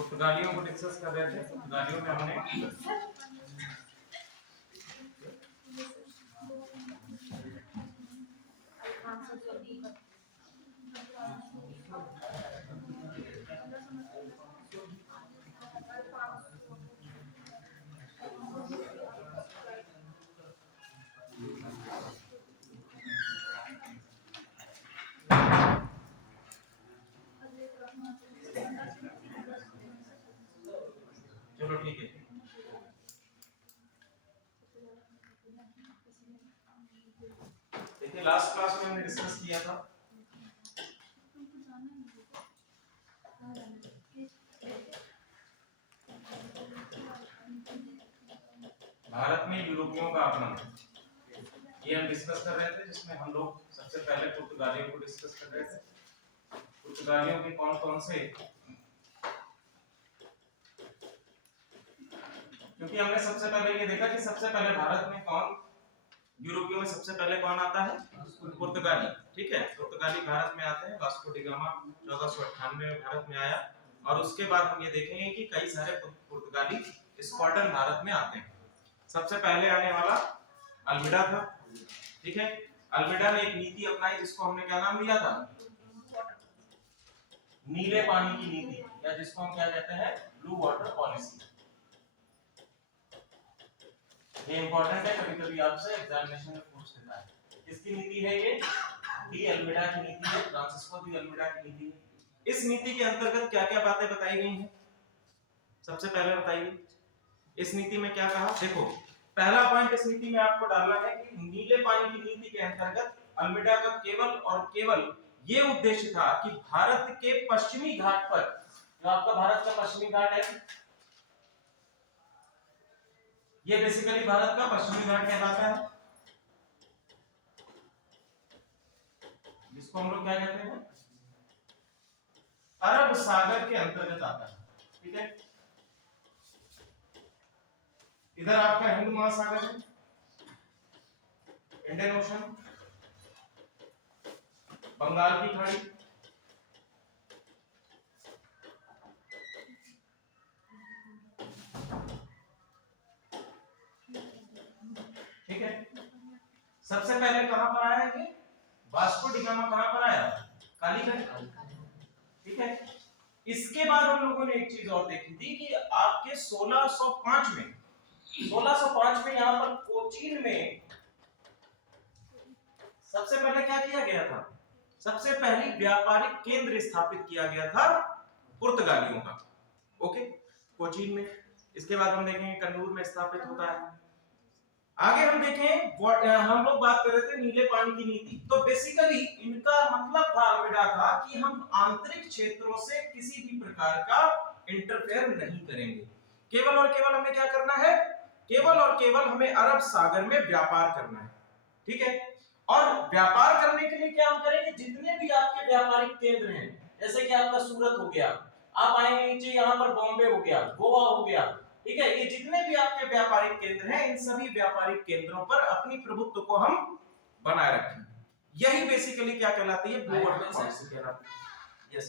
पुर्तगालियों को डिस्कस कर रहे थे। पुर्तगालियों में हमने चलो ठीक है। देखिए लास्ट क्लास में हमने डिस्कस किया था भारत में यूरोपियों का आगमन, ये हम डिस्कस कर रहे थे, जिसमें हम लोग सबसे पहले पुर्तगालियों को डिस्कस कर रहे थे। पुर्तगालियों के कौन कौन से, क्योंकि हमने सबसे पहले ये देखा कि सबसे पहले भारत में कौन, यूरोपियों में सबसे पहले कौन आता है? पुर्तगाली। ठीक है, पुर्तगाली भारत में आते हैं। वास्को डी गामा 1498 में भारत में आया, और उसके बाद हम ये देखेंगे कि कई सारे पुर्तगाली स्क्वाड्रन भारत में आते हैं। सबसे पहले आने वाला अल्मीडा था। ठीक है, अल्मीडा ने एक नीति अपनाई जिसको हमने क्या नाम दिया था? नीले पानी की नीति, या जिसको हम क्या कहते हैं? Blue water policy. ये इंपॉर्टेंट है, कभी कभी आपसे एग्जामिनेशन में पूछ लेता है। किसकी नीति है ये? डी अल्मीडा की नीति है, फ्रांसिस्को डी अल्मीडा की नीति है। इस नीति के अंतर्गत क्या क्या बातें बताई गई हैं? सबसे पहले बताइए, इस नीति में क्या कहा? देखो, पहला पॉइंट इस नीति में आपको डालना है कि नीले पानी की नीति के अंतर्गत अल्मीडा का केवल और केवल ये उद्देश्य था कि भारत के पश्चिमी घाट पर, जो आपका भारत का पश्चिमी घाट है, ये बेसिकली भारत का पश्चिमी घाट कहलाता है, जिसको हम लोग क्या कहते हैं? अरब सागर के अंतर्गत आता है। ठीक है, इधर आपका हिंद महासागर है, इंडियन ओशन, बंगाल की खाड़ी, ठीक है। सबसे पहले कहां पर आया ये? वास्को डी गामा कहां पर आया? कालीकट। ठीक है, इसके बाद हम लोगों ने एक चीज और देखी थी कि आपके 1605 में यहां पर कोचीन में सबसे पहले क्या किया गया था? सबसे पहली व्यापारिक केंद्र स्थापित किया गया था पुर्तगालियों का। ओके, कोचीन में। इसके बाद हम देखेंगे कन्नूर में स्थापित होता है। आगे हम देखें, हम लोग बात कर रहे थे नीले पानी की नीति। तो बेसिकली इनका मतलब था अल्मीडा का कि हम आंतरिक क्षेत्रों से किसी भी प्रकार का इंटरफेयर नहीं करेंगे। केवल और केवल हमें क्या करना है? केवल और केवल हमें अरब सागर में व्यापार करना है। ठीक है, और व्यापार करने के लिए क्या हम करेंगे? जितने भी आपके व्यापारिक केंद्र हैं, जैसे कि आपका सूरत हो गया, आप आएंगे नीचे यहाँ पर बॉम्बे हो गया, गोवा हो गया, ठीक है, ये जितने भी आपके व्यापारिक केंद्र हैं, इन सभी व्यापारिक केंद्रों पर अपनी प्रभुत्व को हम बनाए रखें। यही बेसिकली क्या कहलाती है? ब्लू वाटर पॉलिसी कहलाती है। यस,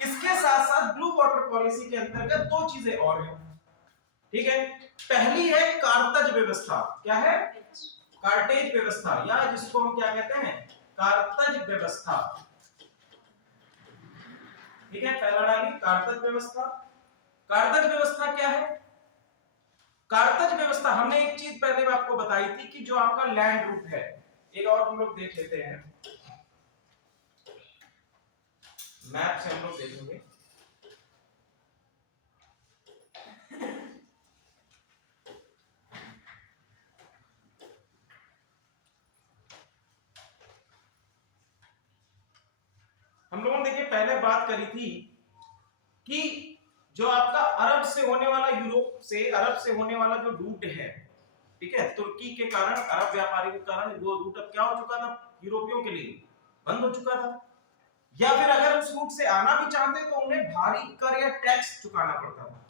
इसके साथ साथ ब्लू वाटर पॉलिसी के अंतर्गत दो चीजें और हैं। ठीक है, पहली है कारतज व्यवस्था। क्या है? कार्टेज व्यवस्था, या जिसको हम क्या कहते हैं? कारतज व्यवस्था। ठीक है, पहला डाली कारतज व्यवस्था। कारतज व्यवस्था क्या है? कारतज व्यवस्था, हमने एक चीज पहले आपको बताई थी कि जो आपका लैंड रूट है, एक और हम लोग देख लेते हैं, मैप से हम लोग देखेंगे। हम लोगों ने देखिए पहले बात करी थी कि जो आपका अरब से होने वाला, यूरोप से अरब से होने वाला जो रूट है, ठीक है, तुर्की के कारण, अरब व्यापारी के कारण वो रूट अब क्या हो चुका था? यूरोपियों के लिए बंद हो चुका था। या फिर अगर उस रूट से आना भी चाहते तो उन्हें भारी कर या टैक्स चुकाना पड़ता था,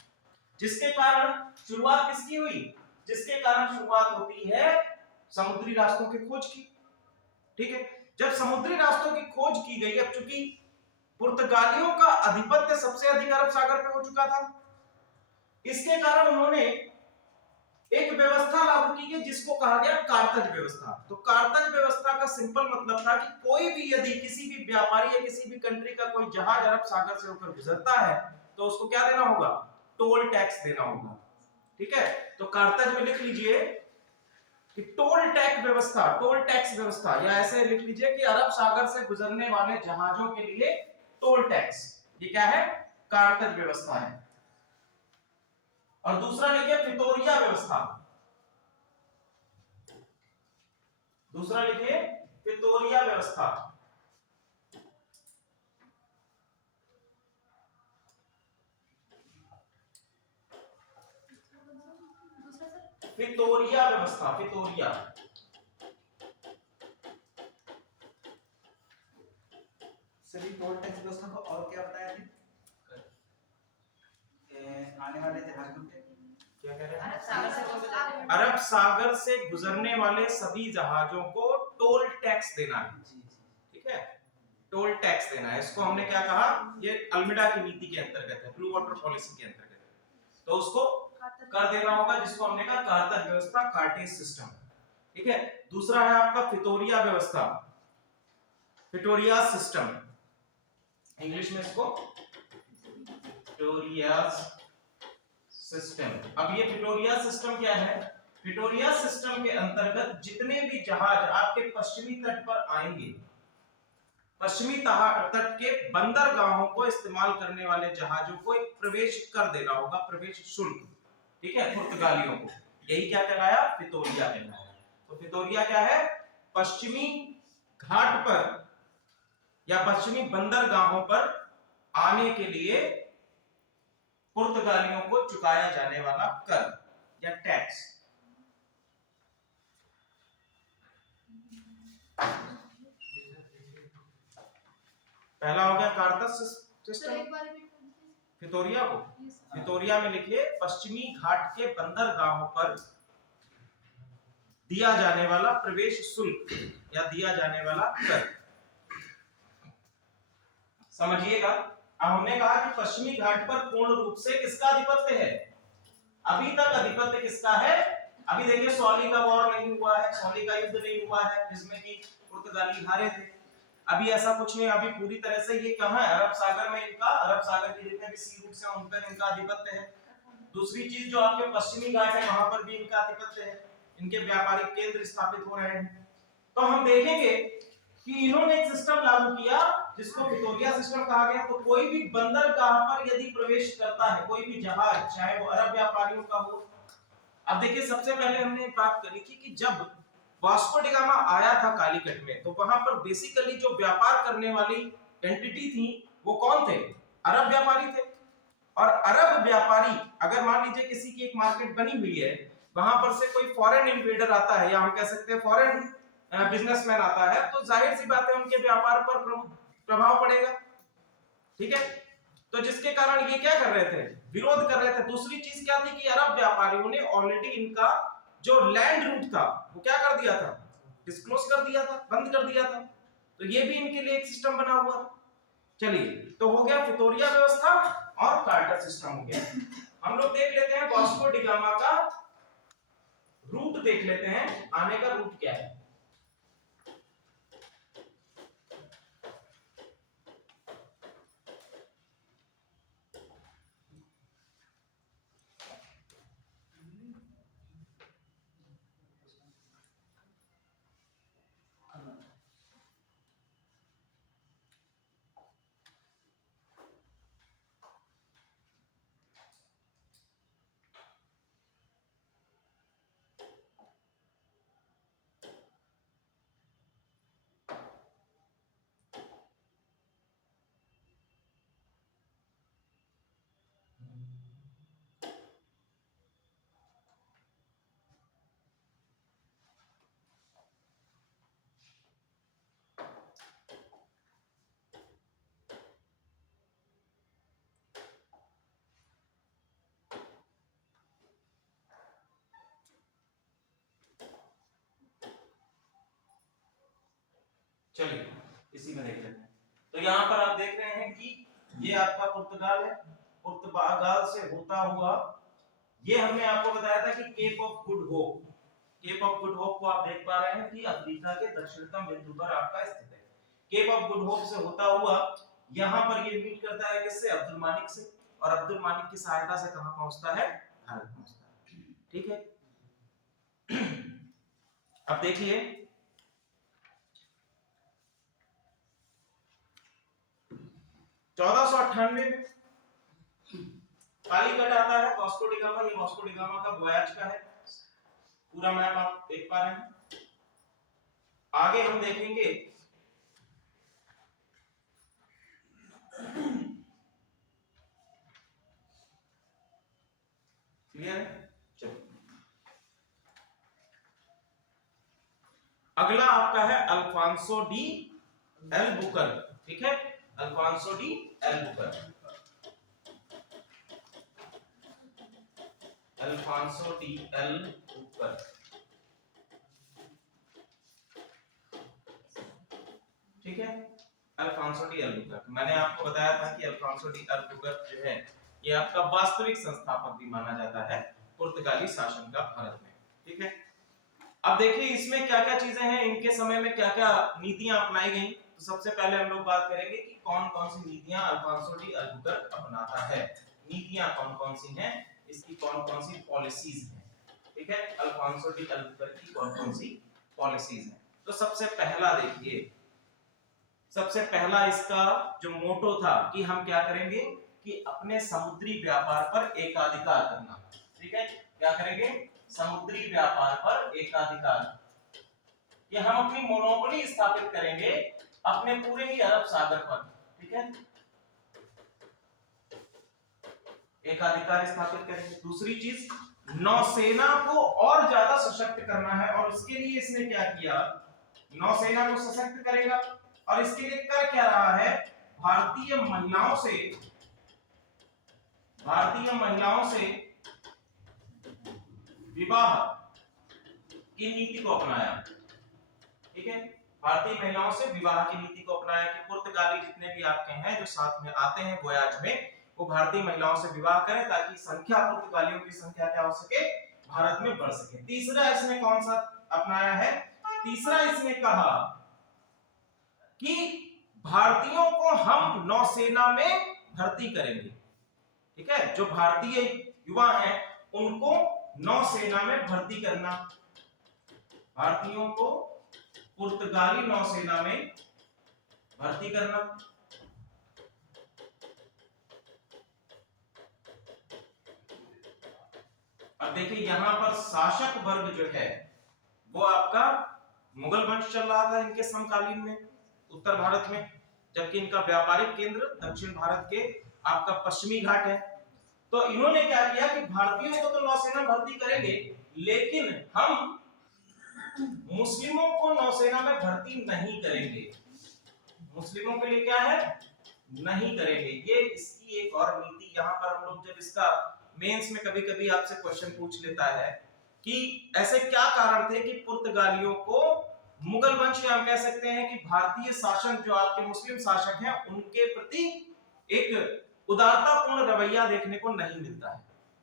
जिसके कारण शुरुआत किसकी हुई? जिसके कारण शुरुआत होती है समुद्री रास्तों की खोज की। ठीक है, जब समुद्री रास्तों की खोज की गई, अब चूंकि पुर्तगालियों का आधिपत्य सबसे अधिक अरब सागर पे हो चुका था। इसके कारण उन्होंने एक व्यवस्था लागू की गई जिसको कहा गया कारतज व्यवस्था। तो कारतज व्यवस्था का सिंपल मतलब था कि कोई भी यदि किसी भी व्यापारी या किसी भी कंट्री का कोई जहाज अरब सागर से होकर गुजरता है तो उसको क्या देना होगा, टोल टैक्स देना होगा। ठीक है, तो कारतज में लिख लीजिए कि टोल टैक्स व्यवस्था, टोल टैक्स व्यवस्था, या ऐसे लिख लीजिए कि अरब सागर से गुजरने वाले जहाजों के लिए टोल टैक्स, ये क्या है, कारतज व्यवस्था है। और दूसरा लिखिए फितोरिया व्यवस्था, दूसरा लिखिए फितोरिया व्यवस्था। फितोरिया व्यवस्था, फितोरिया। सभी टोल टैक्स व्यवस्था को और क्या बताया जी? आने वाले जहाजों के क्या कह रहे हैं, अरब सागर से गुजरने वाले सभी जहाजों को टोल टैक्स देना है। ठीक है, टोल टैक्स देना है। इसको हमने क्या कहा, ये अल्मीडा की नीति के अंतर्गत है, ब्लू वाटर पॉलिसी के अंतर्गत। तो उसको कर देना होगा जिसको हमने कहा कारतज व्यवस्था, कार्टेज सिस्टम। ठीक है, दूसरा है आपका फितोरिया व्यवस्था, फिटोरिया सिस्टम, इंग्लिश में इसको फिटोरिया सिस्टम। अब ये फिटोरिया सिस्टम क्या है, फिटोरिया सिस्टम के अंतर्गत जितने भी जहाज आपके पश्चिमी तट पर आएंगे, पश्चिमी तट के बंदरगाहों को इस्तेमाल करने वाले जहाजों को एक प्रवेश कर देना होगा, प्रवेश शुल्क। ठीक है, पुर्तगालियों को, यही क्या कहलाया, फितोरिया कहलाया। तो फितोरिया क्या है, पश्चिमी घाट पर या पश्चिमी बंदरगाहों पर आने के लिए पुर्तगालियों को चुकाया जाने वाला कर या टैक्स। पहला हो गया कारतज सिस्टम, फितोरिया को, फितोरिया में लिखिए पश्चिमी घाट के बंदरगाहों पर दिया जाने वाला प्रवेश शुल्क या दिया जाने वाला कर। समझिएगा, अब हमने कहा कि पश्चिमी घाट पर पूर्ण रूप से किसका आधिपत्य है, अभी तक आधिपत्य किसका है, अभी देखिए सॉली का वॉर नहीं हुआ है, सॉली का युद्ध नहीं हुआ है जिसमें कि पुर्तगाली हारे थे। अभी ऐसा कुछ नहीं, अभी पूरी तरह से ये कहां है, अरब सागर में इनका, अरब सागर के जितने भी सी रूट्स हैं उन पर इनका आधिपत्य है। दूसरी चीज जो आपके पश्चिमी घाट है वहां पर भी इनका आधिपत्य है, इनके व्यापारिक केंद्र स्थापित हो रहे हैं। तो हम देखेंगे कि इन्होंने एक सिस्टम लागू किया जिसको फितोरिया सिस्टम कहा गया। तो कोई भी बंदरगाह पर यदि प्रवेश करता है कोई भी जहाज, चाहे वो अरब व्यापारियों का हो। अब देखिए सबसे पहले हमने बात करी थी कि जब वास्को डी गामा आया था कालीकट में, तो वहां पर बेसिकली जो व्यापार करने वाली एंटिटी थी वो कौन थे, अरब व्यापारी थे। और अरब व्यापारी, अगर मान लीजिए किसी की एक मार्केट बनी हुई है, वहां पर से कोई फॉरेन इन्वेडर आता है या हम कह सकते हैं फॉरेन बिजनेसमैन आता है, तो जाहिर सी बात है उनके व्यापार पर प्रभाव पड़ेगा। ठीक है, तो जिसके कारण ये क्या कर रहे थे, विरोध कर रहे थे। दूसरी चीज क्या थी कि अरब व्यापारियों ने ऑलरेडी इनका जो लैंड रूट था वो क्या कर दिया था, डिस्क्लोज कर दिया था, बंद कर दिया था। तो ये भी इनके लिए एक सिस्टम बना हुआ। चलिए, तो हो गया फितोरिया व्यवस्था और कार्टर सिस्टम हो गया। हम लोग देख लेते हैं वास्को डी गामा का रूट, देख लेते हैं आने का रूट क्या है। चलिए इसी में देख लेते हैं। तो यहाँ पर आप देख रहे हैं कि ये आपका पुर्तगाल है, पुर्तगाल से होता हुआ ये हमने आपको बताया था कि Cape of Good Hope, Cape of Good Hope को आप देख पा रहे हैं कि अफ्रीका के दक्षिणतम बिंदु पर आपका स्थित है। केप ऑफ गुड होप से होता हुआ यहाँ पर ये मीट करता है किससे, अब्दुल मालिक से, और अब्दुल मालिक की सहायता से कहां पहुंचता है, भारत पहुंचता है। ठीक है, अब देखिए 1498 में कालीकट आता है, वास्को डी गामा, ये वास्को डी गामा का वॉयज का है, पूरा मैप आप देख पा रहे हैं। आगे हम देखेंगे क्लियर है, चलो अगला आपका है अल्फांसो डी एलबुकर्क। ठीक है, अल्फांसो डी एलबुकर्क, अल्फांसो डी एलबुकर्क। ठीक है, अल्फांसो डी एलबुकर्क, मैंने आपको बताया था कि अल्फांसो डी एलबुकर्क जो है ये आपका वास्तविक संस्थापक भी माना जाता है पुर्तगाली शासन का भारत में। ठीक है, अब देखिए इसमें क्या क्या चीजें हैं, इनके समय में क्या क्या नीतियां अपनाई गई। तो सबसे पहले हम लोग बात करेंगे कि कौन कौन सी नीतियां अल्फांसो डी एलबुकर्क अपनाता है, नीतियां कौन कौन सी हैं, इसकी कौन कौन सी पॉलिसीज हैं। ठीक है, अल्फांसो डी एलबुकर्क की कौन कौन सी पॉलिसीज हैं। तो सबसे पहला देखिए, सबसे पहला इसका जो मोटो था कि हम क्या करेंगे कि अपने समुद्री व्यापार पर एकाधिकार करना। ठीक है, क्या करेंगे, समुद्री व्यापार पर एकाधिकार, कि हम अपनी मोनोपोली स्थापित करेंगे अपने पूरे ही अरब सागर पर। ठीक है, एकाधिकार स्थापित करेंगे। दूसरी चीज, नौसेना को और ज्यादा सशक्त करना है, और उसके लिए इसने क्या किया, नौसेना को सशक्त करेगा, और इसके लिए कर क्या रहा है, भारतीय महिलाओं से विवाह की नीति को अपनाया। ठीक है, भारतीय महिलाओं से विवाह की नीति को अपनाया कि पुर्तगाली जितने भी आपके हैं जो साथ में आते हैं वोयाज में, वो भारतीय महिलाओं से विवाह करें ताकि संख्या, पुर्तगालियों की संख्या क्या हो सके, भारत में बढ़ सके। तीसरा इसने कौन सा अपनाया है, तीसरा इसने कहा कि भारतीयों को हम नौसेना में भर्ती करेंगे। ठीक है, जो भारतीय युवा हैं उनको नौसेना में भर्ती करना, भारतीयों को पुर्तगाली नौसेना में भर्ती करना। अब देखिए यहां पर शासक वर्ग जो है वो आपका मुगल वंश चल रहा था इनके समकालीन में उत्तर भारत में, जबकि इनका व्यापारिक केंद्र दक्षिण भारत के आपका पश्चिमी घाट है। तो इन्होंने क्या किया कि भारतीयों को तो नौसेना भर्ती करेंगे, लेकिन हम मुस्लिमों को नौसेना में भर्ती नहीं करेंगे, मुस्लिमों के लिए क्या है, नहीं करेंगे। ये इसकी एक और नीति, यहाँ पर हम लोग जब इसका मेंस में कभी कभी आपसे क्वेश्चन पूछ लेता है कि ऐसे क्या कारण थे कि पुर्तगालियों को मुगल वंश, हम कह सकते हैं कि भारतीय शासन जो आपके मुस्लिम शासक हैं उनके प्रति एक उदारतापूर्ण रवैया देखने को नहीं मिलता है।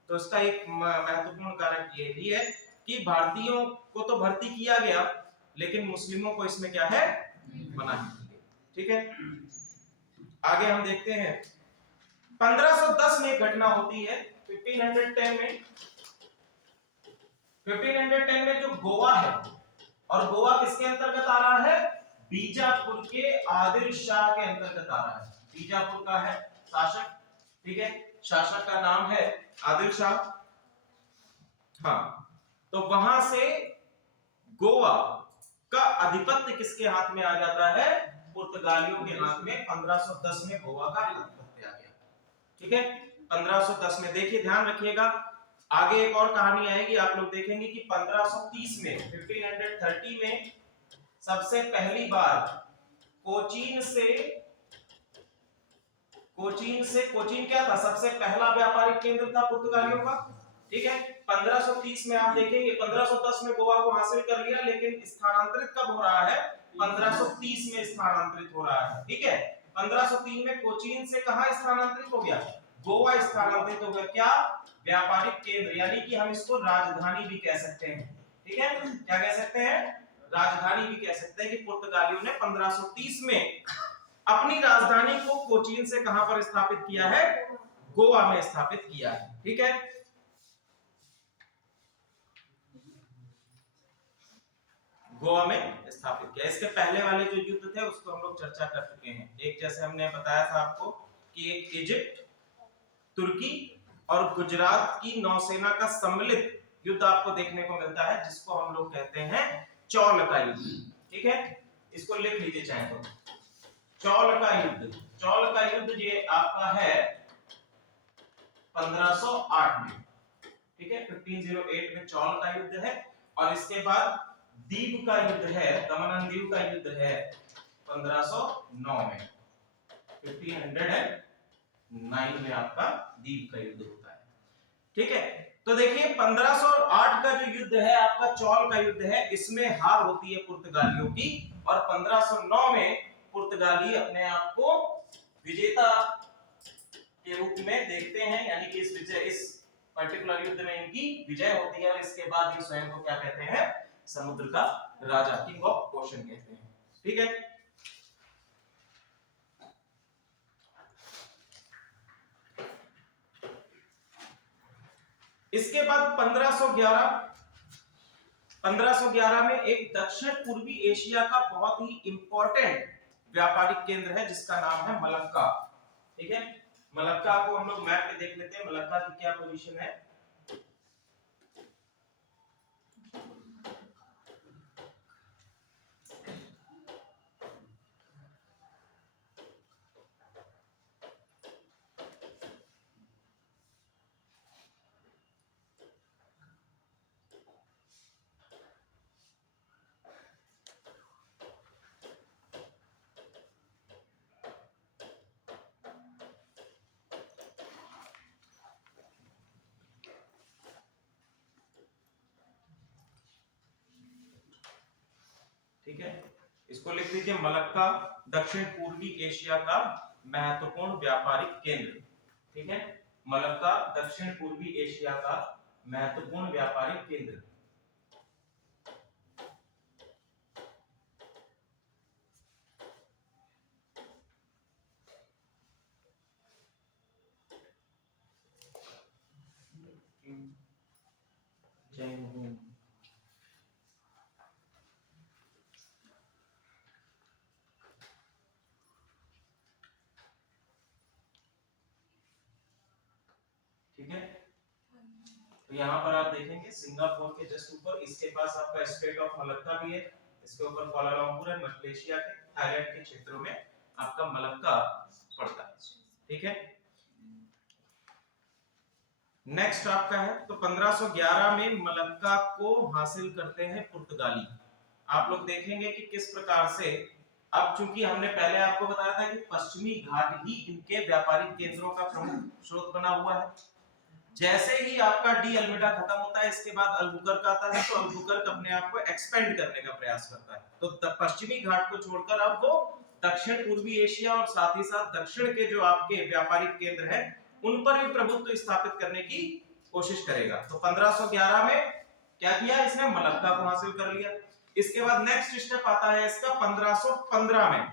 तो इसका एक महत्वपूर्ण कारण ये भी है कि भारतीयों को तो भर्ती किया गया लेकिन मुस्लिमों को इसमें क्या है, मना की गई। ठीक है, आगे हम देखते हैं 1510 में एक घटना होती है, 1510 में जो गोवा है, और गोवा किसके अंतर्गत आ रहा है, बीजापुर के आदिल शाह के अंतर्गत आ रहा है। बीजापुर का है शासक, ठीक है, शासक का नाम है आदिल शाह। हाँ, तो वहां से गोवा का आधिपत्य किसके हाथ में आ जाता है, पुर्तगालियों के हाथ में। 1510 में गोवा का आधिपत्य आ गया। ठीक है, 1510 में देखिए, ध्यान रखिएगा, आगे एक और कहानी आएगी, आप लोग देखेंगे कि 1530 में 1530 में सबसे पहली बार कोचीन क्या था, सबसे पहला व्यापारिक केंद्र था पुर्तगालियों का। ठीक है, 1530 में आप देखेंगे, 1510 में गोवा को हासिल कर लिया, लेकिन स्थानांतरित कब हो रहा है, 1530 में स्थानांतरित हो रहा है। ठीक है, 1503 में कोचीन से कहां स्थानांतरित हो गया? गोवा स्थानांतरित हो गया। क्या? व्यापारिक केंद्र, यानी कि हम इसको राजधानी भी कह सकते हैं। ठीक है, क्या कह सकते हैं? राजधानी भी कह सकते हैं कि पुर्तगालियों ने 1530 में अपनी राजधानी को कोचीन से कहां पर स्थापित किया है? गोवा में स्थापित किया है। ठीक है, गोवा में स्थापित किया। इसके पहले वाले जो युद्ध थे उसको हम लोग चर्चा कर चुके हैं। एक जैसे हमने बताया था आपको कि एक इजिप्ट, तुर्की और गुजरात की नौसेना का सम्मिलित युद्ध आपको देखने को मिलता है, जिसको हम लोग कहते हैं चौल का युद्ध। ठीक है, इसको लिख लीजिए चाहे तो, चौल का युद्ध। चौल का युद्ध ये आपका है 1508 में। ठीक है, 1508 में चौल का युद्ध है। और इसके बाद दीव का युद्ध है, दमन एंड दीव का युद्ध है 1509 में। 1509 में आपका दीव का युद्ध होता है। ठीक है, तो देखिए 1508 का जो युद्ध है आपका चौल का युद्ध है, इसमें हार होती है पुर्तगालियों की। और 1509 में पुर्तगाली अपने आप को विजेता के रूप में देखते हैं, यानी कि इस पर्टिकुलर युद्ध में इनकी विजय होती है। और इसके बाद ये स्वयं को क्या कहते हैं? समुद्र का राजा, किंग ऑफ ओशन कहते हैं। ठीक है, इसके बाद 1511 में एक दक्षिण पूर्वी एशिया का बहुत ही इंपॉर्टेंट व्यापारिक केंद्र है जिसका नाम है मलक्का। ठीक है, मलक्का को हम लोग मैप पे देख लेते हैं, मलक्का की क्या पोजीशन है। ठीक है, इसको लिख लीजिए, मलक्का दक्षिण पूर्वी एशिया का महत्वपूर्ण व्यापारिक केंद्र। ठीक है, मलक्का दक्षिण पूर्वी एशिया का महत्वपूर्ण व्यापारिक केंद्र। जय हिंद। ठीक है, तो यहाँ पर आप देखेंगे सिंगापुर के जस्ट ऊपर, इसके पास आपका स्टेट ऑफ मलक्का भी है, इसके ऊपर कुआलालंपुर है, मलेशिया के थाईलैंड के क्षेत्रों में आपका मलक्का पड़ता है। ठीक है, नेक्स्ट आपका है, तो 1511 में मलक्का को हासिल करते हैं पुर्तगाली। आप लोग देखेंगे कि किस प्रकार से, अब चूंकि हमने पहले आपको बताया था कि पश्चिमी घाट ही इनके व्यापारिक केंद्रों का प्रमुख स्रोत बना हुआ है। जैसे ही आपका डी अल्मेडा खत्म होता है, इसके बाद अल्बुकर्क आता है, तो अल्बुकर्क अपने आप को एक्सपेंड करने का प्रयास करता है। तो पश्चिमी घाट को छोड़कर अब वो दक्षिण पूर्वी एशिया और साथ ही साथ दक्षिण के जो आपके व्यापारिक केंद्र हैं उन पर भी प्रभुत्व स्थापित करने की कोशिश करेगा। तो 1511 में क्या किया इसने? मलक्का को हासिल कर लिया। इसके बाद नेक्स्ट स्टेप आता है इसका 1515 में।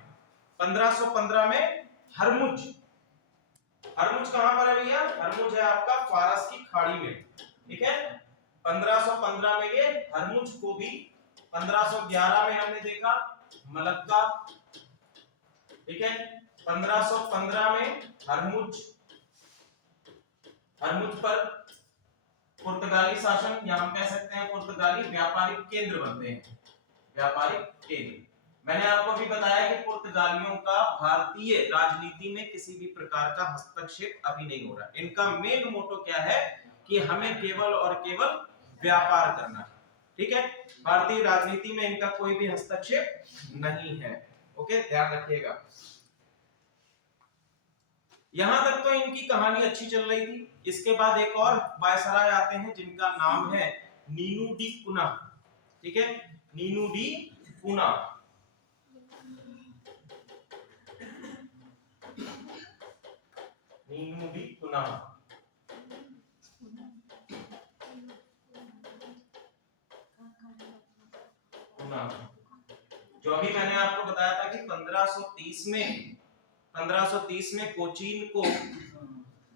1515 में हरमुज। हरमुज कहां पर है भैया? हरमुज है आपका फारस की खाड़ी में। ठीक है, 1515 में ये हरमुज को भी, 1511 में हमने देखा मलक्का। ठीक है, 1515 में हरमुज, हरमुज पर पुर्तगाली शासन, या हम कह सकते हैं पुर्तगाली व्यापारिक केंद्र बनते हैं, व्यापारिक केंद्र। मैंने आपको भी बताया कि पुर्तगालियों का भारतीय राजनीति में किसी भी प्रकार का हस्तक्षेप अभी नहीं हो रहा। इनका मेन मोटो क्या है कि हमें केवल और केवल व्यापार करना है। ठीक है, भारतीय राजनीति में इनका कोई भी हस्तक्षेप नहीं है। ओके, ध्यान रखिएगा। यहां तक तो इनकी कहानी अच्छी चल रही थी। इसके बाद एक और वायसराय आते हैं जिनका नाम है नीनू डी कुना। ठीक है, नीनू डी कुना। नीनू डी कुनाह। जो अभी मैंने आपको बताया था कि 1530 में कोचीन को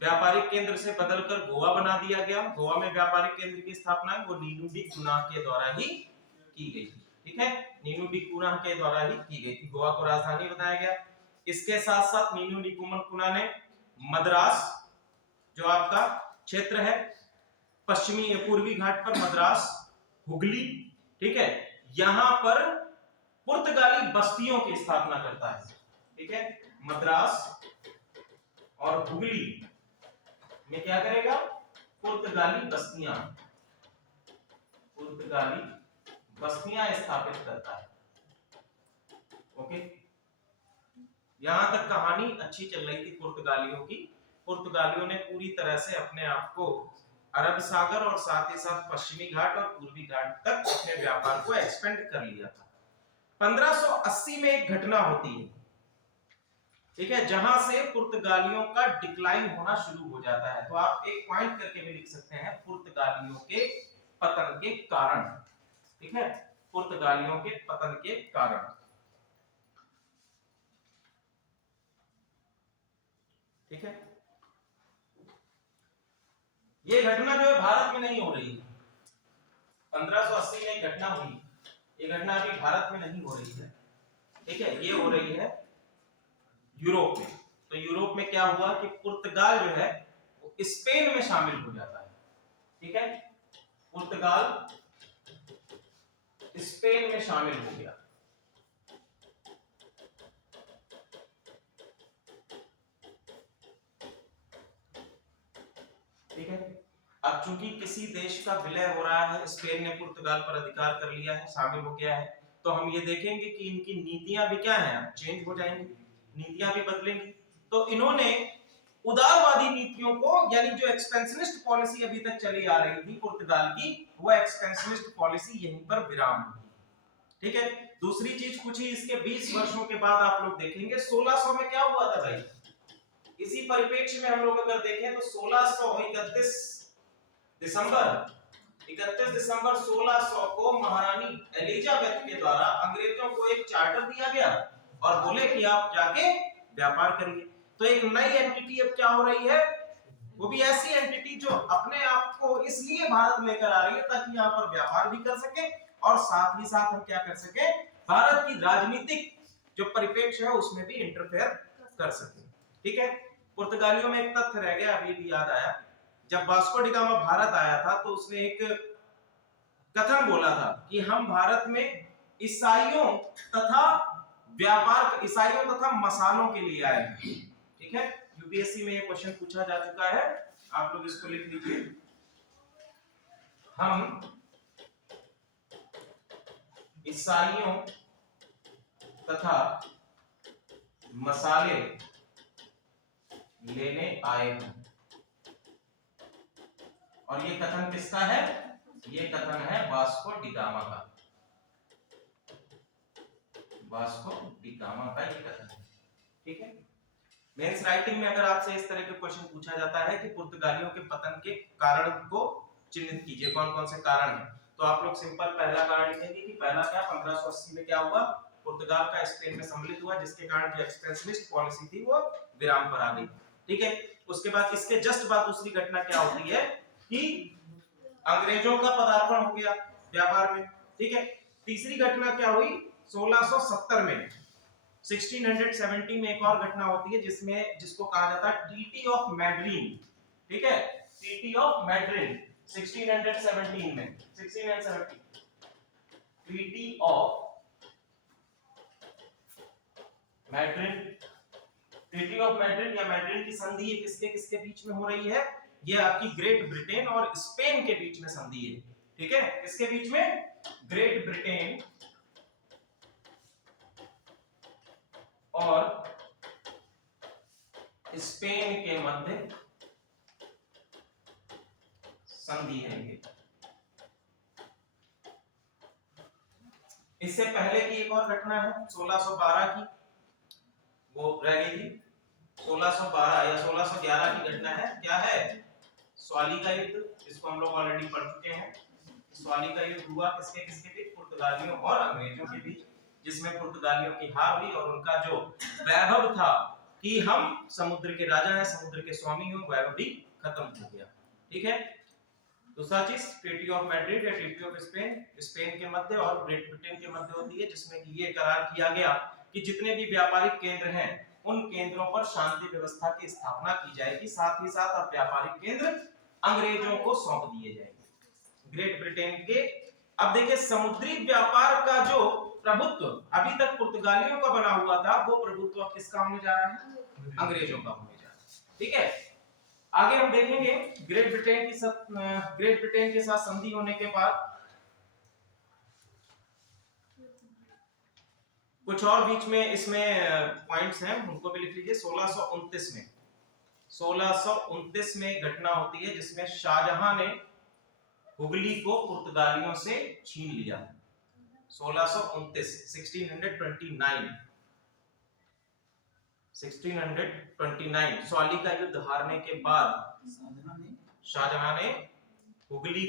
व्यापारिक केंद्र से बदलकर गोवा बना दिया गया। गोवा में व्यापारिक केंद्र की स्थापना वो नीनू डी कुनाह के द्वारा ही की गई थी। ठीक है, नीनू डी कुनाह के द्वारा ही की गई थी। गोवा को राजधानी बनाया गया। इसके साथ साथ नीनू डी कुनाह ने मद्रास, जो आपका क्षेत्र है पश्चिमी पूर्वी घाट पर, मद्रास, हुगली, ठीक है, यहां पर पुर्तगाली बस्तियों की स्थापना करता है। ठीक है, मद्रास और हुगली में क्या करेगा? पुर्तगाली बस्तियां स्थापित करता है। ओके, यहां तक कहानी अच्छी चल रही थी पुर्तगालियों की। पुर्तगालियों ने पूरी तरह से अपने आप को अरब सागर और साथ ही साथ पश्चिमी घाट और पूर्वी घाट तक अपने व्यापार को एक्सपेंड कर लिया था। 1580 में एक घटना होती है, ठीक है, जहां से पुर्तगालियों का डिक्लाइन होना शुरू हो जाता है। तो आप एक पॉइंट करके भी लिख सकते हैं, पुर्तगालियों के पतन के कारण। ठीक है, पुर्तगालियों के पतन के कारण। ठीक है, ये घटना जो है भारत में नहीं हो रही है। 1580 में एक घटना हुई, ये घटना अभी भारत में नहीं हो रही है। ठीक है, ये हो रही है यूरोप में। तो यूरोप में क्या हुआ कि पुर्तगाल जो है वो स्पेन में शामिल हो जाता है। ठीक है, पुर्तगाल स्पेन में शामिल हो गया। ठीक है, अब चूंकि किसी देश का विलय हो रहा है, स्पेन ने पुर्तगाल पर अधिकार कर लिया है, शामिल हो गया है, तो हम ये देखेंगे कि इनकी नीतियां भी क्या हैं, चेंज हो जाएंगी, नीतियां भी बदलेंगी। तो इन्होंने उदारवादी नीतियों को, यानी जो एक्सपेंशनिस्ट पॉलिसी अभी तक चली आ रही थी पुर्तगाल की, वो एक्सपेंशनिस्ट पॉलिसी यहीं पर विराम हुई। ठीक है, दूसरी चीज कुछ ही इसके 20 वर्षों के बाद आप लोग देखेंगे 1600 में क्या हुआ था भाई। इसी परिप्रेक्ष्य में हम लोग अगर देखें तो 31 दिसंबर 1600 को महारानी एलिजाबेथ के द्वारा अंग्रेजों को एक चार्टर दिया गया और बोले कि आप जाके व्यापार करिए। तो एक नई एंटिटी अब क्या हो रही है, वो भी ऐसी एंटिटी जो अपने आप को इसलिए भारत लेकर आ रही है ताकि यहाँ पर व्यापार भी कर सके और साथ ही साथ हम क्या कर सके, भारत की राजनीतिक जो परिप्रेक्ष्य है उसमें भी इंटरफेयर कर सके। ठीक है, पुर्तगालियों में एक तथ्य रह गया, अभी भी याद आया, जब वास्को डी गामा भारत आया था तो उसने एक कथन बोला था कि हम भारत में ईसाइयों तथा मसालों के लिए आए हैं। ठीक है, यूपीएससी में ये क्वेश्चन पूछा जा चुका है, आप लोग इसको लिख लीजिए। हम ईसाइयों तथा मसाले लेने आए हैं। और ये कथन किसका है? ये कथन है वास्को डी गामा का। वास्को डी गामा का ये कथन है। ठीक है, मेंस राइटिंग में अगर आपसे इस तरह के क्वेश्चन पूछा जाता है कि पुर्तगालियों के पतन के कारण को चिन्हित कीजिए, कौन कौन से कारण हैं, तो आप लोग सिंपल पहला कारण लिखेंगे कि पहला क्या, 1580 में क्या हुआ, पुर्तगाल का स्पेन में सम्मिलित हुआ, जिसके कारण जो एक्सपेंशनिस्ट पॉलिसी थी वो विराम पर आ गई। ठीक है, उसके बाद इसके जस्ट बाद दूसरी घटना क्या होती है कि अंग्रेजों का पदार्पण हो गया व्यापार में। ठीक है, तीसरी घटना क्या हुई, 1670 में 1670 में एक और घटना होती है जिसको कहा जाता है ट्रीटी ऑफ मैड्रिन। ठीक है, ट्रीटी ऑफ मैड्रिन 1617 में, 1670 treaty of Mandarin. Treaty of Madrid या मैड्रिड की संधि ये किसके किसके बीच में हो रही है, ये आपकी ग्रेट ब्रिटेन और स्पेन के बीच में संधि है। ठीक है, किसके बीच में, ग्रेट ब्रिटेन और स्पेन के मध्य संधि है ये। इससे पहले की एक और घटना है 1612 की, वो रह गई थी 1612 या 1611 की घटना है। क्या है? स्वाली का युद्ध, इसको हम लोग ऑलरेडी पढ़ चुके हैं। स्वाली का युद्ध हुआ किसके किसके बीच? पुर्तगालियों और अंग्रेजों के बीच, जिसमें पुर्तगालियों की हार हुई और उनका जो वैभव था कि हम समुद्र के राजा हैं, समुद्र के स्वामी हैं, वैभव भी खत्म हो गया। ठीक है। दूसरा चीज ट्रीटी ऑफ मैड्रिड या ट्रीटी ऑफ स्पेन, स्पेन के मध्य और ग्रेट ब्रिटेन के मध्य होती है, जिसमें कि ये करार किया गया कि जितने भी व्यापारिक केंद्र हैं उन केंद्रों पर शांति व्यवस्था की स्थापना की जाएगी, साथ ही साथ अब व्यापारिक केंद्र अंग्रेजों को सौंप दिए जाएंगे। ग्रेट ब्रिटेन के अब देखिए समुद्री व्यापार का जो प्रभुत्व अभी तक पुर्तगालियों का बना हुआ था, वो प्रभुत्व अब किसका होने जा रहा है? अंग्रेजों का होने जा रहा है। ठीक है। आगे हम देखेंगे ग्रेट ब्रिटेन के साथ संधि होने के बाद कुछ और बीच में इसमें पॉइंट्स हैं, उनको भी लिख लीजिए। 1629 में घटना होती है जिसमें शाहजहां ने हुगली को पुर्तगालियों से छीन लिया। 1629 स्वाली का युद्ध हारने के बाद शाहजहां ने हुगली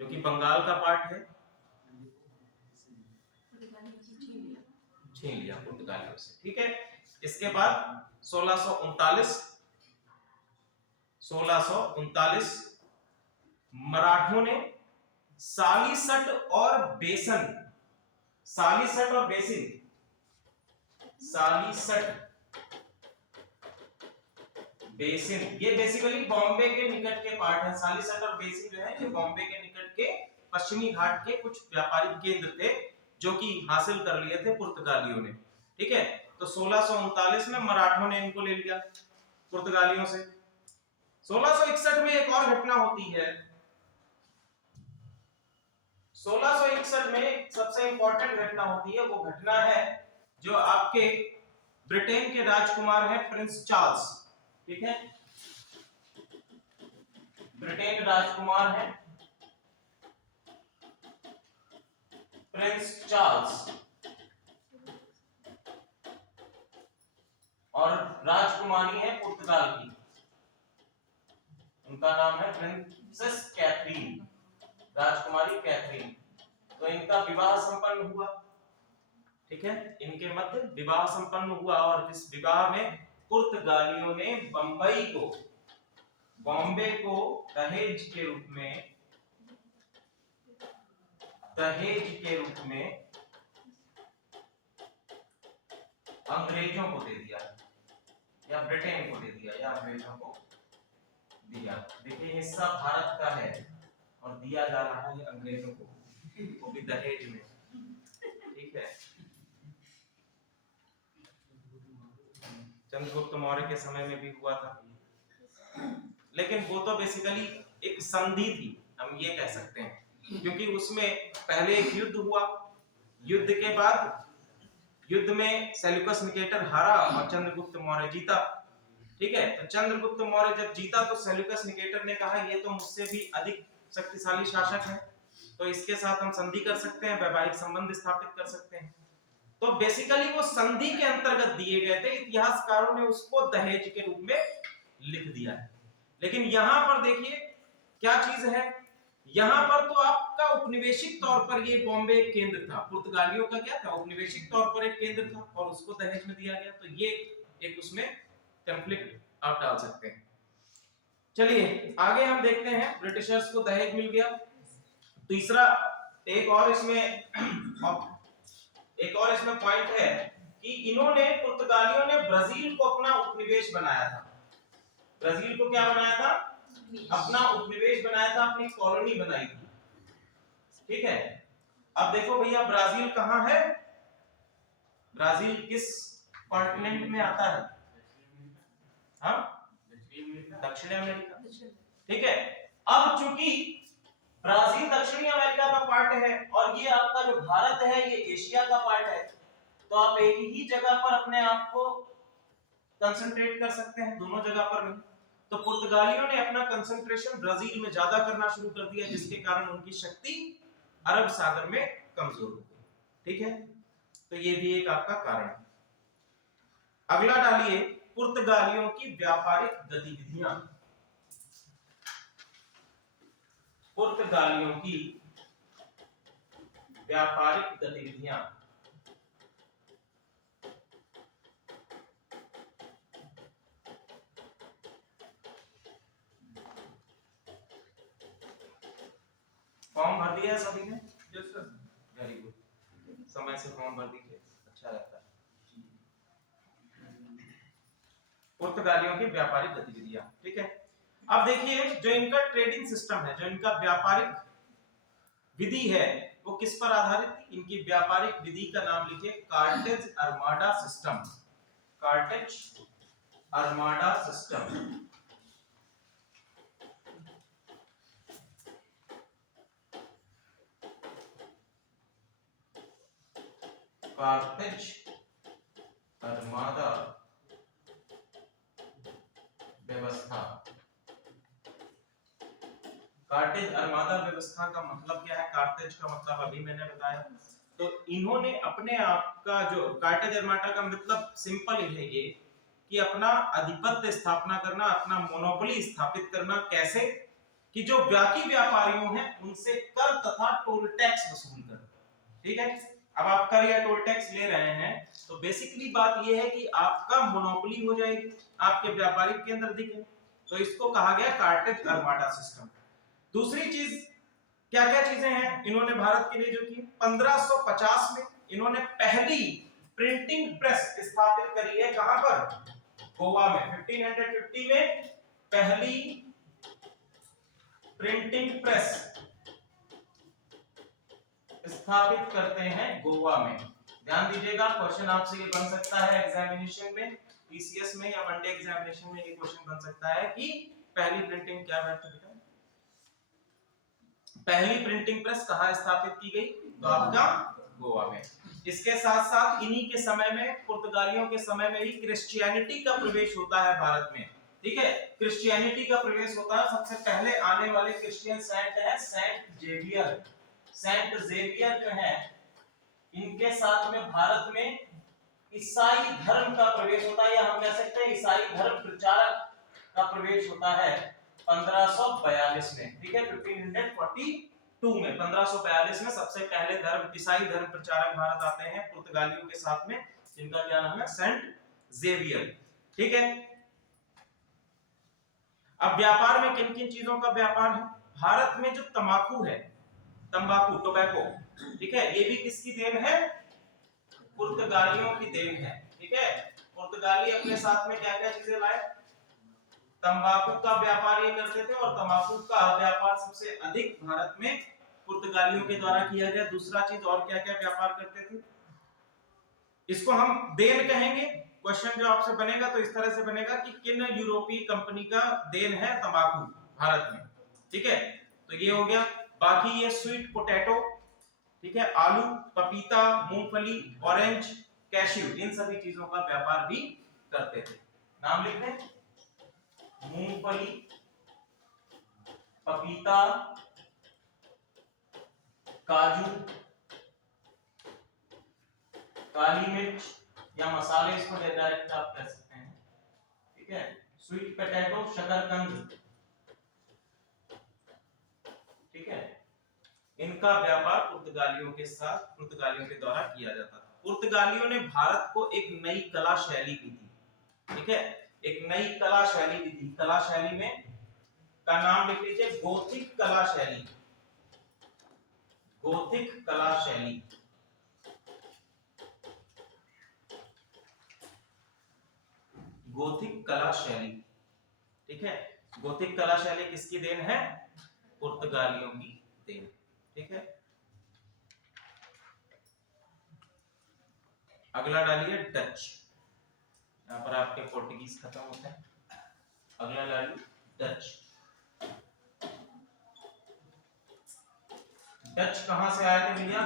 जो कि बंगाल का पार्ट है, छीन लिया पुर्तगालियों से। ठीक है। इसके बाद 1639 मराठों ने सालिसट और बेसिन ये बेसिकली बॉम्बे के निकट के पार्ट है। सालिसट और बेसिन जो है ये बॉम्बे के निकट के पश्चिमी घाट के कुछ व्यापारिक केंद्र थे जो कि हासिल कर लिए थे पुर्तगालियों ने। ठीक है। तो 1639 में मराठों ने इनको ले लिया पुर्तगालियों से। 1661 में एक और घटना होती है। 1661 में सबसे इंपॉर्टेंट घटना होती है, वो घटना है जो आपके ब्रिटेन के राजकुमार हैं प्रिंस चार्ल्स। ठीक है। ब्रिटेन के राजकुमार हैं प्रिंस चार्ल्स और राजकुमारी है पुर्तगाल की, उनका नाम है प्रिंसेस कैथरीन, राजकुमारी कैथरीन। तो इनका विवाह संपन्न हुआ। ठीक है। इनके मध्य विवाह संपन्न हुआ और इस विवाह में पुर्तगालियों ने बॉम्बे को दहेज के रूप में अंग्रेजों को दे दिया या ब्रिटेन को दे दिया या अंग्रेजों को दिया। देखिए हिस्सा भारत का है और दिया जा रहा है अंग्रेजों को, वो भी दहेज में। ठीक है। चंद्रगुप्त मौर्य के समय में भी हुआ था, लेकिन वो तो बेसिकली एक संधि थी, हम ये कह सकते हैं, क्योंकि उसमें पहले एक युद्ध हुआ, युद्ध के बाद युद्ध में सेल्यूकस निकेटर हारा और चंद्रगुप्त मौर्य जीता। ठीक है। तो चंद्रगुप्त मौर्य जब जीता तो सेल्यूकस निकेटर ने कहा ये तो मुझसे भी अधिक शक्तिशाली शासक है, तो इसके साथ हम संधि कर सकते हैं, वैवाहिक संबंध स्थापित कर सकते हैं। तो बेसिकली वो संधि के अंतर्गत दिए गए थे, इतिहासकारों ने उसको दहेज के रूप में लिख दिया है। लेकिन यहां पर देखिए क्या चीज है, यहां पर तो आपका औपनिवेशिक तौर पर ये बॉम्बे एक केंद्र था, पुर्तगालियों का क्या था, औपनिवेशिक तौर पर एक केंद्र था और उसको दहेज में दिया गया। तो ये एक उसमें कॉन्फ्लिक्ट आप डाल सकते हैं। चलिए आगे हम देखते हैं, ब्रिटिशर्स को दहेज मिल गया। तीसरा एक और इसमें पॉइंट है कि इन्होंने पुर्तगालियों ने ब्राजील को अपना उपनिवेश बनाया था। ब्राजील को क्या बनाया था? अपना उपनिवेश बनाया था, अपनी कॉलोनी बनाई थी। ठीक है। अब देखो भैया ब्राजील कहां है? ब्राजील किस कॉन्टिनेंट में आता है? हाँ, दक्षिण अमेरिका। ठीक है। अब चूंकि ब्राजील दक्षिणी अमेरिका का पार्ट है और ये आपका जो भारत है ये एशिया का पार्ट है, तो आप एक ही जगह पर अपने आप को कंसंट्रेट कर सकते हैं, दोनों जगह पर नहीं। तो पुर्तगालियों ने अपना कंसंट्रेशन ब्राजील में ज्यादा करना शुरू कर दिया, जिसके कारण उनकी शक्ति अरब सागर में कमजोर हो गई। ठीक है। तो ये भी एक आपका कारण है। अगला डालिए पुर्तगालियों की व्यापारिक गतिविधियां। पुर्तगालियों की व्यापारिक गतिविधियां। फॉर्म भर दिया है सभी ने? Yes sir. वेरी गुड, समय से फॉर्म भर दीजिए, अच्छा रहता है। पुर्तगालियों की व्यापारिक गतिविधियां, ठीक है। अब देखिए जो इनका ट्रेडिंग सिस्टम है, जो इनका व्यापारिक विधि है, वो किस पर आधारित थी? इनकी व्यापारिक विधि का नाम लिखिए कार्टेज आर्माडा सिस्टम। कार्टेज आर्माडा सिस्टम। कार्टेज आर्माडा व्यवस्था। कार्टेज आर्माडा व्यवस्था का मतलब क्या है? कार्टेज का मतलब अभी मैंने बताया। तो इन्होंने अपने आप का जो कार्टेज आर्माडा का मतलब सिंपल है ये कि अपना आधिपत्य स्थापना करना, अपना मोनोपोली स्थापित करना। कैसे? कि जो बाकी व्यापारियों हैं उनसे कर तथा टोल टैक्स वसूल कर। ठीक है, अब आप कर या टोल टैक्स ले रहे हैं तो बेसिकली बात यह है कि आपका मोनोपोली हो जाएगी, आपके व्यापारिक केंद्र दिखे, तो इसको कहा गया कार्टेज आर्माडा सिस्टम। दूसरी चीज क्या क्या चीजें हैं इन्होंने भारत के लिए जो की? 1550 में इन्होंने पहली प्रिंटिंग प्रेस स्थापित करी है। कहां पर? गोवा में। 1550 में पहली प्रिंटिंग प्रेस स्थापित करते हैं गोवा में। ध्यान दीजिएगा, क्वेश्चन आपसे ये बन सकता है एग्जामिनेशन में, पीसीएस में या वनडे एग्जामिनेशन में ये क्वेश्चन बन सकता है कि पहली प्रिंटिंग क्या है? पहली प्रिंटिंग प्रेस कहां स्थापित की गई? तो आपका गोवा में। इसके साथ साथ इन्हीं के समय में, पुर्तगालियों के समय में ही क्रिश्चियनिटी का प्रवेश होता है भारत में। ठीक है, क्रिश्चियनिटी का प्रवेश होता है। सबसे पहले आने वाले क्रिश्चियन सेंट है सेंट जेवियर। सेंट जेवियर जो है, इनके साथ में भारत में ईसाई धर्म का प्रवेश होता है, या हम कह सकते हैं ईसाई धर्म प्रचारक का प्रवेश होता है 1542 में। ठीक है, 1542 में, 1542 में सबसे पहले ईसाई धर्म प्रचारक भारत आते हैं पुर्तगालियों के साथ में, जिनका क्या नाम है? Saint Xavier. ठीक है, अब व्यापार में किन किन चीजों का व्यापार है? भारत में जो तंबाकू है, तंबाकू, टोबैको, ठीक है, ये भी किसकी देन है? पुर्तगालियों की देन है। ठीक है, पुर्तगाली अपने साथ में क्या क्या चीजें लाए? तंबाकू का व्यापार ये करते थे, और तंबाकू का व्यापार सबसे अधिक भारत में पुर्तगालियों के द्वारा किया गया। दूसरा चीज और क्या क्या व्यापार करते थे? इसको हम देन कहेंगे। क्वेश्चन जो आपसे बनेगा तो इस तरह से बनेगा कि किन यूरोपीय कंपनी का देन है तंबाकू भारत में। ठीक है, तो ये हो गया। बाकी ये स्वीट पोटैटो, ठीक है, आलू, पपीता, मूंगफली, ऑरेंज, कैश्यू, इन सभी चीजों का व्यापार भी करते थे। नाम लिख लें, मूंगफली, पपीता, काजू, काली मिर्च या मसाले, इसको डायरेक्ट आप कह सकते हैं। ठीक है, स्वीट पोटैटो, शकरकंद, ठीक है, इनका व्यापार पुर्तगालियों के साथ, पुर्तगालियों के द्वारा किया जाता था। पुर्तगालियों ने भारत को एक नई कला शैली दी थी। ठीक है, एक नई कला शैली दी थी। कला शैली में का नाम लिख लीजिए गोथिक कला शैली। गोथिक कला शैली। गोथिक कला शैली, ठीक है, गोथिक कला शैली किसकी देन है? पुर्तगालियों की देन। ठीक है, अगला डालिए डच। यहां पर आपके पोर्टुगीज खत्म होते हैं। अगला डालिए डच। डच कहां से आए थे भैया?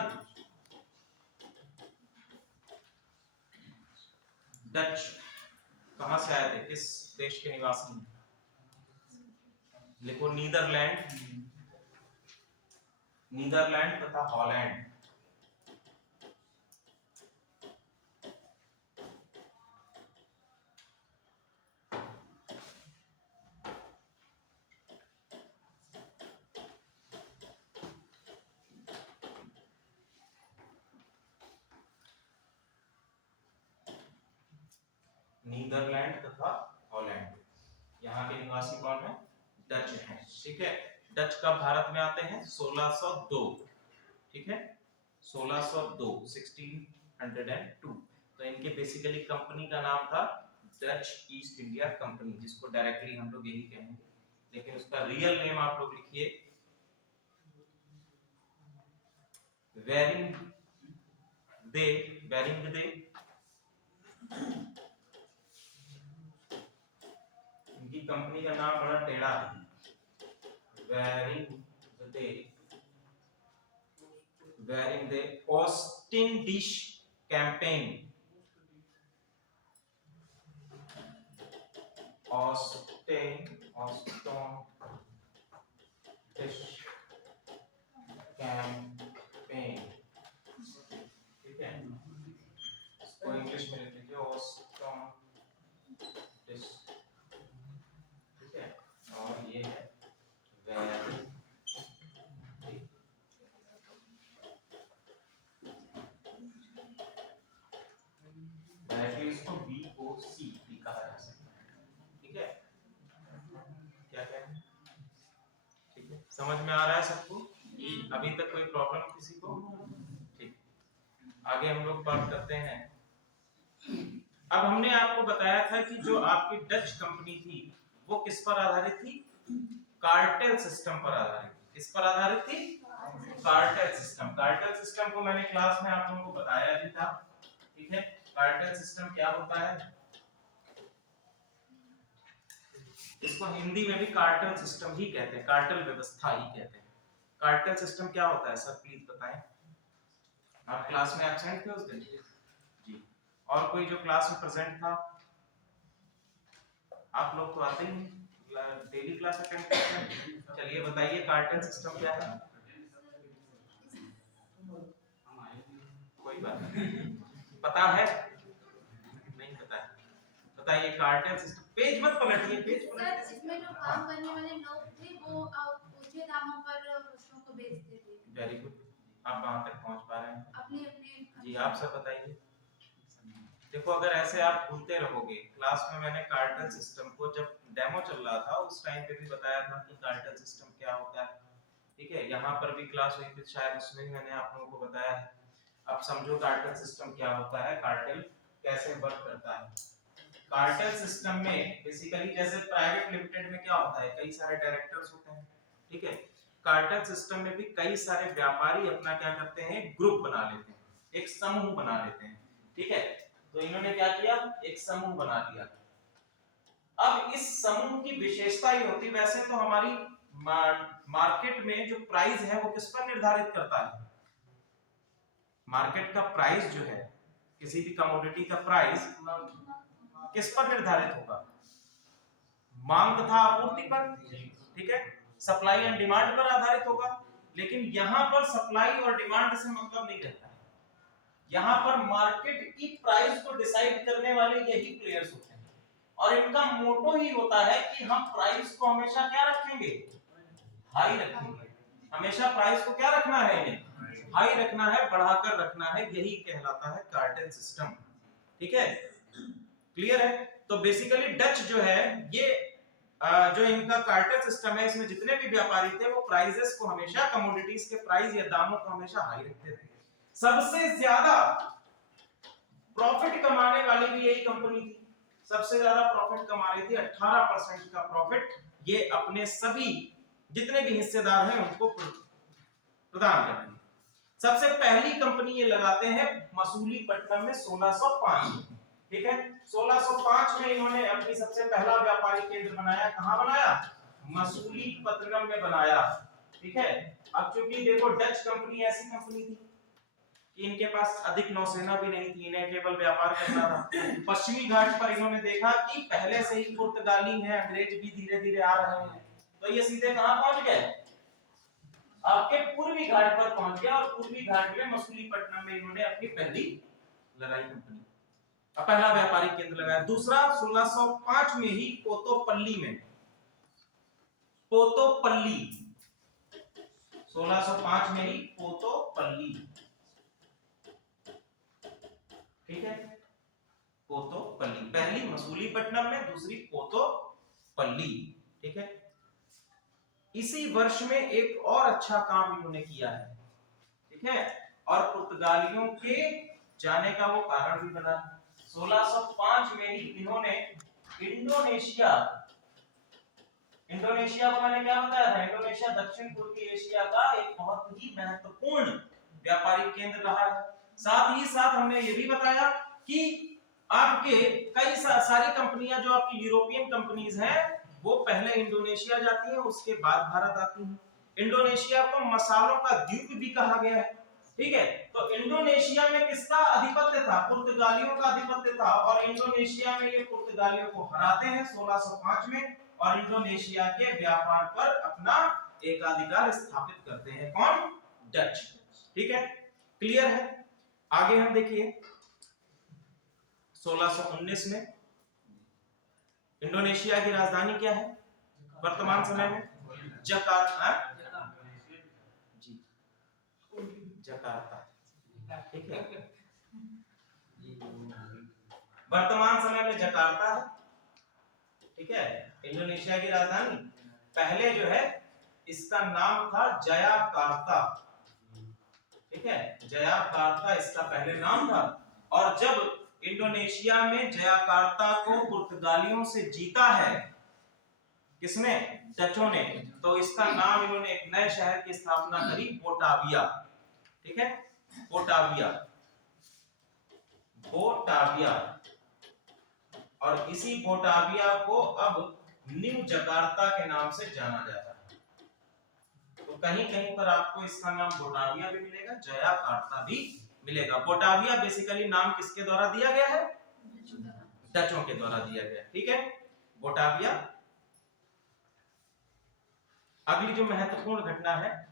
डच कहां से आए थे? किस देश के निवासी? लिखो नीदरलैंड, नीदरलैंड तथा हॉलैंड। नीदरलैंड तथा हॉलैंड। यहाँ के निवासी कौन है? डच हैं। ठीक है, डच कब भारत में आते हैं? 1602। ठीक है, 1602 1602। तो इनके बेसिकली कंपनी का नाम था डच ईस्ट इंडिया कंपनी, जिसको डायरेक्टली हम लोग यही कहेंगे, लेकिन उसका रियल नेम आप लोग लिखिए बेरिंगदे। इनकी कंपनी का नाम बड़ा टेढ़ा है, बेरिंगदे Austin dish campaign. Austin dish campaign. ठीक है, इसको इंग्लिश में लिख लीजिए ऑस्टिन डिश। ठीक है, और ये है डायरेक्टली इसको BOC भी कहा जा सकता है। ठीक है, क्या कहें? ठीक है, समझ में आ रहा है सबको? अभी तक कोई प्रॉब्लम किसी को? ठीक, आगे हम लोग बात करते हैं। अब हमने आपको बताया था कि जो आपकी डच कंपनी थी वो किस पर आधारित थी? कार्टेल सिस्टम पर आधारित थी। किस पर आधारित थी? Cartel system. कार्टेल सिस्टम को मैंने क्लास में आप लोगों को बताया भी था। ठीक है, कार्टेल सिस्टम क्या होता है? इसको हिंदी में भी कार्टेल सिस्टम ही कहते हैं, कार्टेल व्यवस्था ही कहते हैं। कार्टेल सिस्टम क्या होता है सर, प्लीज बताएं। आप क्लास में एब्सेंट थे उस दिन? जी। और कोई जो क्लास में प्रेजेंट था? आप लोग तो आते ही डेली क्लास अटेंड करते हैं। चलिए बताइए कार्टेल सिस्टम क्या है? कोई बात नहीं, पता है? नहीं पता है, बताइए कार्टेल सिस्टम। पेज मत पलटिए, पेज पलटिए। सर, इसमें जो काम करने वाले लोग थे वो ऊंचे दामों पर वस्तुओं को बेचते थे। वेरी गुड, आप वहां तक पहुंच पा रहे हैं। अपने अपने जी, आप सब बताइए। देखो, अगर ऐसे आप भूलते रहोगे, क्लास में मैंने कार्टेल सिस्टम को जब डेमो चल रहा था उस टाइम पे भी बताया था कि कार्टेल सिस्टम क्या होता है। ठीक है, यहाँ पर भी क्लास हुई थी शायद, उसमें भी मैंने आप लोगों को बताया है। अब समझो कार्टेल सिस्टम क्या होता है, कार्टेल कैसे वर्क करता है। कार्टेल सिस्टम में बेसिकली जैसे प्राइवेट लिमिटेड में क्या होता है, कई सारे डायरेक्टर्स होते हैं। ठीक है, कार्टेल सिस्टम में भी कई सारे व्यापारी अपना क्या करते हैं, ग्रुप बना लेते हैं, एक समूह बना लेते हैं। ठीक है, तो इन्होंने क्या किया, एक समूह बना दिया। अब इस समूह की विशेषता ये होती, वैसे तो हमारी मार्केट में जो प्राइस है वो किस पर निर्धारित करता है? मार्केट का प्राइस जो है, किसी भी कमोडिटी का प्राइस किस पर निर्धारित होगा? मांग तथा आपूर्ति पर। ठीक है, सप्लाई एंड डिमांड पर आधारित होगा। लेकिन यहां पर सप्लाई और डिमांड से मतलब नहीं रहता है, यहां पर मार्केट की प्राइस को डिसाइड करने वाले यही प्लेयर्स होते हैं, और इनका मोटो ही होता है कि हम प्राइस को हमेशा क्या रखेंगे, हाई रखेंगे। हमेशा प्राइस को क्या रखना है, इन्हें हाई रखना है, बढ़ाकर रखना है, यही कहलाता है कार्टेल सिस्टम। ठीक है, क्लियर है? तो बेसिकली डच जो है, ये जो इनका कार्टेल सिस्टम है, इसमें जितने भी व्यापारी थे वो प्राइसेस को हमेशा, कमोडिटीज के प्राइस या दामों को हमेशा हाई रखते थे। सबसे ज्यादा प्रॉफिट कमाने वाली भी यही कंपनी थी, सबसे ज्यादा प्रॉफिट कमा रही थी, 18% का प्रॉफिट ये अपने सभी जितने भी हिस्सेदार हैं उनको प्रदान करती है। सबसे पहली कंपनी ये लगाते हैं मसूलीपट्टनम में 1605 में। ठीक है, 1605 में इन्होंने अपनी सबसे पहला व्यापारिक केंद्र बनाया। कहां बनाया? मसूलीपट्टनम में बनाया। ठीक है, अब चूंकि देखो डच कंपनी ऐसी कंपनी थी कि इनके पास अधिक नौसेना भी नहीं थी, इन्हें केवल व्यापार करना था। पश्चिमी घाट पर इन्होंने देखा कि पहले से ही पुर्तगाली हैं, अंग्रेज भी धीरे धीरे आ रहे हैं, तो ये सीधे कहां पहुंच गए, आपके पूर्वी घाट पर पहुंच गया, और पूर्वी घाट में मसूलीपट्टनम में इन्होंने अपनी पहली लगाई कंपनी, पहला व्यापारिक केंद्र लगाया। दूसरा 1605 में ही पोतोपल्ली में, पोतोपल्ली 1605 में ही पोतोपल्ली, ठीक है, पोतोपल्ली पहली मछलीपट्टनम में, दूसरी कोतोपल्ली। ठीक है, इसी वर्ष में एक और अच्छा काम इन्होंने किया है। ठीक है, और पुर्तगालियों के जाने का वो कारण भी बना। 1605 में ही इन्होंने इंडोनेशिया को मैंने क्या बताया था, इंडोनेशिया दक्षिण पूर्वी एशिया का एक बहुत ही महत्वपूर्ण व्यापारिक केंद्र रहा है। साथ ही साथ हमने ये भी बताया कि आपके कई सारी कंपनियां जो आपकी यूरोपियन कंपनीज हैं वो पहले इंडोनेशिया जाती हैं, उसके बाद भारत आती हैं। इंडोनेशिया को मसालों का द्वीप भी कहा गया है। ठीक है, तो इंडोनेशिया में किसका आधिपत्य था, पुर्तगालियों का आधिपत्य था, और इंडोनेशिया में ये पुर्तगालियों को हराते हैं 1605 में, और इंडोनेशिया के व्यापार पर अपना एकाधिकार स्थापित करते हैं। कौन, डच। ठीक है, क्लियर है। आगे हम देखिए 1619 में इंडोनेशिया की राजधानी क्या है वर्तमान समय में, जकार्ता। जी, जकार्ता। ठीक है, वर्तमान समय में जकार्ता है। ठीक है, इंडोनेशिया की राजधानी। पहले जो है इसका नाम था जयाकार्ता। ठीक है, जयाकार्ता इसका पहले नाम था, और जब इंडोनेशिया में जयाकार्ता को पुर्तगालियों से जीता है, किसने, डचों ने, तो इसका नाम इन्होंने एक नए शहर की स्थापना करी, बोटाविया। ठीक है, बोटाविया, बोटाविया, और इसी बोटाविया को अब न्यू जकार्ता के नाम से जाना जाता है। तो कहीं कहीं पर आपको इसका नाम बोटाविया भी मिलेगा, जयाकार्ता भी मिलेगा। बोटाविया बेसिकली नाम किसके द्वारा दिया गया है, डचों के द्वारा दिया गया। ठीक है, बोटाविया। अगली जो महत्वपूर्ण घटना है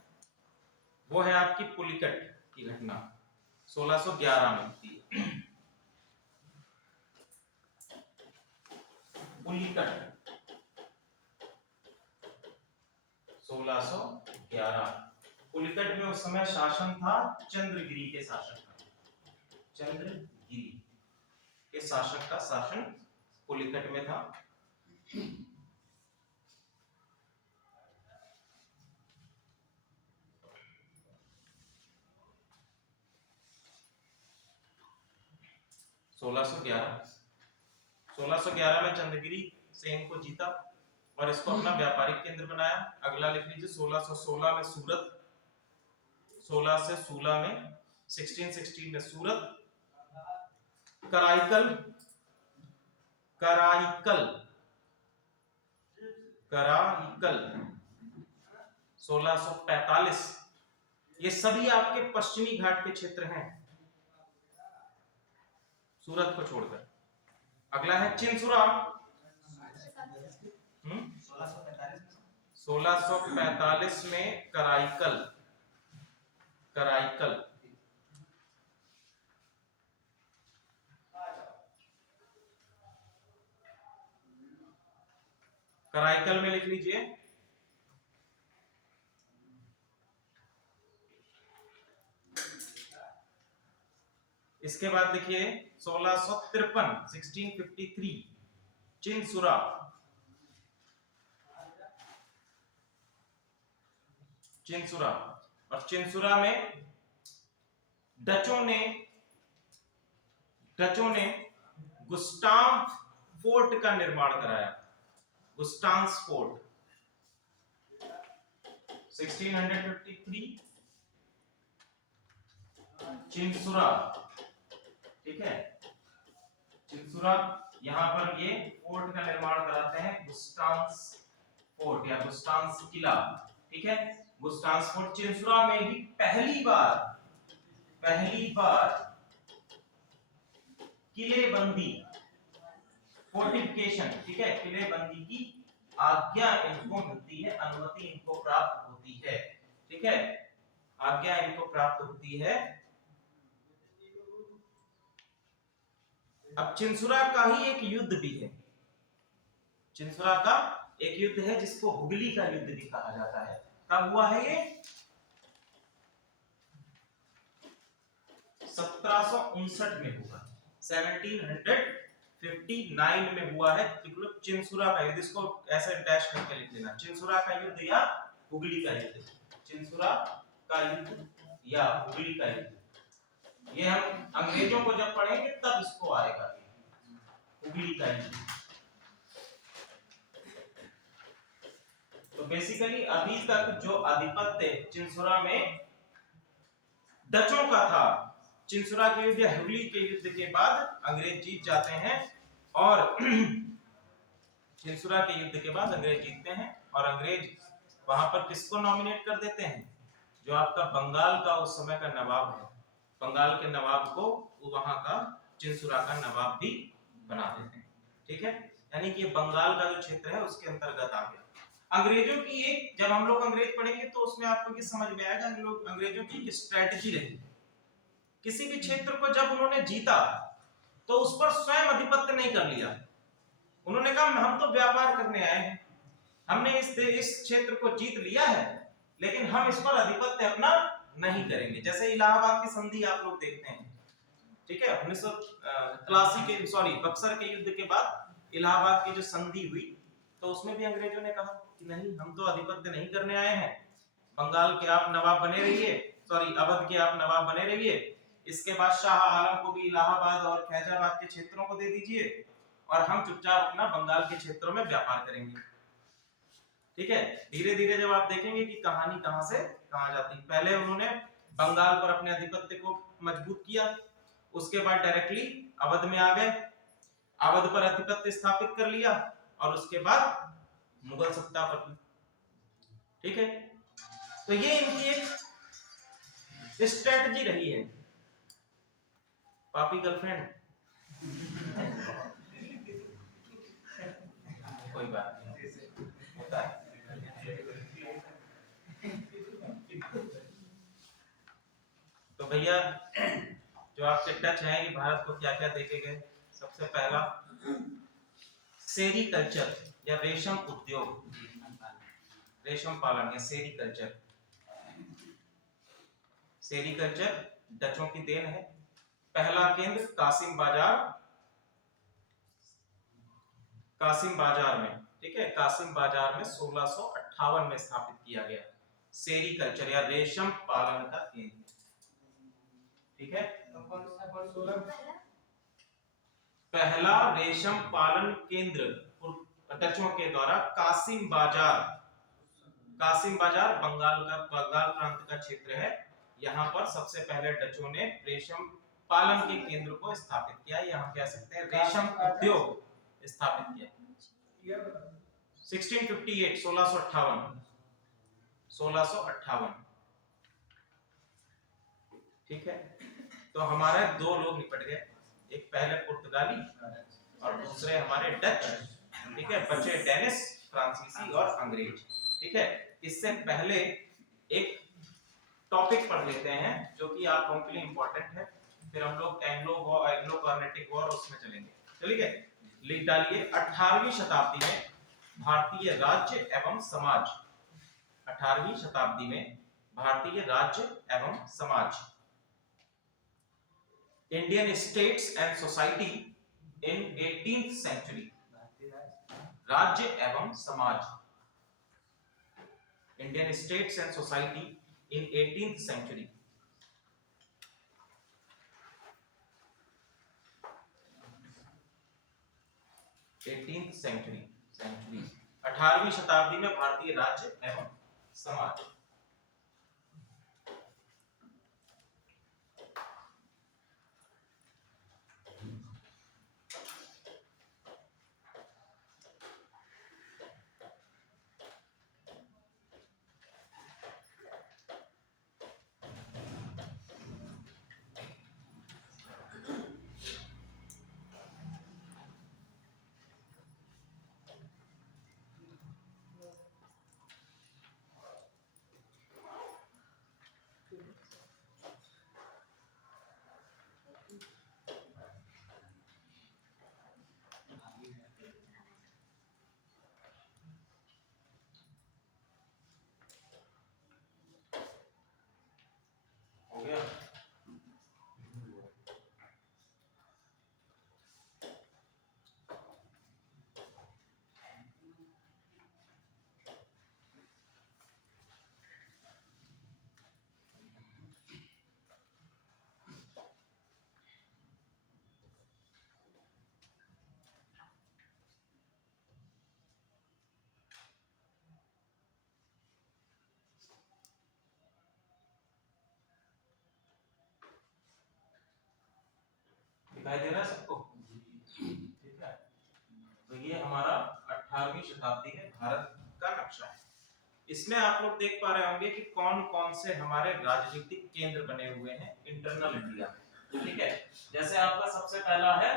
वो है आपकी पुलिकट की घटना, 1611 में होती है। पुलिकट 1611। पुलिकट में उस समय शासन था चंद्रगिरी के शासक का, चंद्रगिरी के शासक का शासन पुलिकट में था। सोलह सौ ग्यारह में चंद्रगिरी से इनको जीता और इसको अपना व्यापारिक केंद्र बनाया। अगला लिख लीजिए 1616 में सूरत, 16 से 16 में 1616 में सूरत, कराईकल, कराईकल, कराईकल 1645। ये सभी आपके पश्चिमी घाट के क्षेत्र हैं, सूरत को छोड़कर। अगला है चिनसुरा, 1645 में कराईकल, कराईकल। कराईकल में लिख लीजिए इसके बाद देखिए 1653 चिनसुरा, चिनसुरा। और चिनसुरा में डचों ने गुस्टाफ फोर्ट का निर्माण कराया, गुस्टांस फोर्ट 1653 चिनसुरा। ठीक है, चिनसुरा, यहां पर ये फोर्ट का निर्माण कराते हैं, गुस्टांस फोर्ट या गुस्टांस किला। ठीक है, गुस्टांस फोर्ट। चिनसुरा में ही पहली बार किलेबंदी, फोर्टिफिकेशन, ठीक है, किलेबंदी की आज्ञा इनको मिलती है, अनुमति इनको प्राप्त होती है। ठीक है, आज्ञा इनको प्राप्त होती है। अब चिनसुरा का ही एक युद्ध भी है, चिनसुरा का एक युद्ध है जिसको हुगली का युद्ध भी कहा जाता है। कब हुआ है ये, 1759 में हुआ, 1759 59 में हुआ है चिंसुरा का युद्ध। इसको ऐसे डैश करके लिख लेना, चिंसुरा का युद्ध या हुगली का युद्ध, चिंसुरा का युद्ध या हुगली का युद्ध। ये हम अंग्रेजों को जब पढ़ेंगे तब इसको आएगा, हुगली का युद्ध। तो बेसिकली अभी तक जो आधिपत्य चिंसुरा में डचों का था, चिंसुरा के युद्ध या हुगली के युद्ध के बाद अंग्रेज जीत जाते हैं और चिंसुरा के युद्ध के बाद अंग्रेज जीतते हैं और अंग्रेज वहां पर किसको नॉमिनेट कर देते हैं, जो आपका बंगाल का उस समय का नवाब है, बंगाल के नवाब को वहां का चिंसुरा का नवाब भी बना देते हैं। ठीक है, यानी कि बंगाल का जो क्षेत्र है उसके अंतर्गत आ गया। अंग्रेजों की एक, जब हम लोग अंग्रेज पढ़ेंगे तो उसमें आपको ये समझ में आएगा हम लोग अंग्रेजों की स्ट्रेटजी रही। किसी भी क्षेत्र को जब उन्होंने जीता तो उस पर स्वयं आधिपत्य नहीं कर लिया, उन्होंने कहा हम तो व्यापार करने आए हैं, हमने इस क्षेत्र को जीत लिया है लेकिन हम इस पर आधिपत्य अपना नहीं करेंगे। जैसे इलाहाबाद की संधि आप लोग देखते हैं, ठीक है, 1983 के बक्सर के युद्ध के बाद इलाहाबाद की जो संधि हुई तो उसमें भी अंग्रेजों ने कहा कि नहीं, हम तो आधिपत्य नहीं करने आए हैं, बंगाल के आप नवाब बने रहिए, अवध के आप नवाब बने रहिए, इसके बाद शाह आलम को भी इलाहाबाद और फैजाबाद के क्षेत्रों को दे दीजिए और हम चुपचाप अपना बंगाल के क्षेत्रों में व्यापार करेंगे। ठीक है, धीरे धीरे जब आप देखेंगे कि कहानी कहां से कहां जाती, पहले उन्होंने बंगाल पर अपने आधिपत्य को मजबूत किया, उसके बाद डायरेक्टली अवध में आ गए, अवध पर आधिपत्य स्थापित कर लिया और उसके बाद मुगल सत्ता पर। ठीक है, तो ये इनकी एक स्ट्रेटजी रही है। पापी गर्लफ्रेंड कोई बात नहीं, होता है। तो भैया जो आपके टच है कि भारत को क्या क्या देके गए, सबसे पहला सेरीकल्चर या रेशम उद्योग, रेशम पालन या सेरीकल्चर। सेरीकल्चर डचों की देन है। पहला केंद्र कासिम बाजार में, ठीक है, कासिम बाजार में 1658 में स्थापित किया गया सेरीकल्चर या रेशम पालन का केंद्र। ठीक है, पहला रेशम पालन केंद्र डचों के द्वारा कासिम बाजार बंगाल प्रांत का क्षेत्र है, यहाँ पर सबसे पहले डचों ने रेशम पालन के केंद्र को स्थापित किया, यहाँ कह सकते हैं रेशम उद्योग स्थापित किया। 1658 1658। ठीक है, तो हमारे दो लोग निपट गए, एक पहले पुर्तगाली और दूसरे हमारे डच। ठीक है, बचे डेनिस, फ्रांसीसी और अंग्रेज। ठीक है, इससे पहले एक टॉपिक पढ़ लेते हैं जो कि आप लोगों के लिए इंपॉर्टेंट है, फिर हम लोग एंग्लो कार्नेटिक वॉर उसमें चलेंगे। चलिए लिख डालिए, 18वीं शताब्दी में भारतीय राज्य एवं समाज, 18वीं शताब्दी में भारतीय राज्य एवं समाज, Indian states and society in 18th century, राज्य एवं समाज, Indian states and society in 18th century. Century 18वीं शताब्दी में भारतीय राज्य एवं समाज। दिखाई दे रहा है सबको? ठीक है, तो ये हमारा 18वीं शताब्दी में भारत का नक्शा है। इसमें आप लोग देख पा रहे होंगे कि कौन कौन से हमारे राजनीतिक केंद्र बने हुए हैं इंटरनल इंडिया में। ठीक है, जैसे आपका सबसे पहला है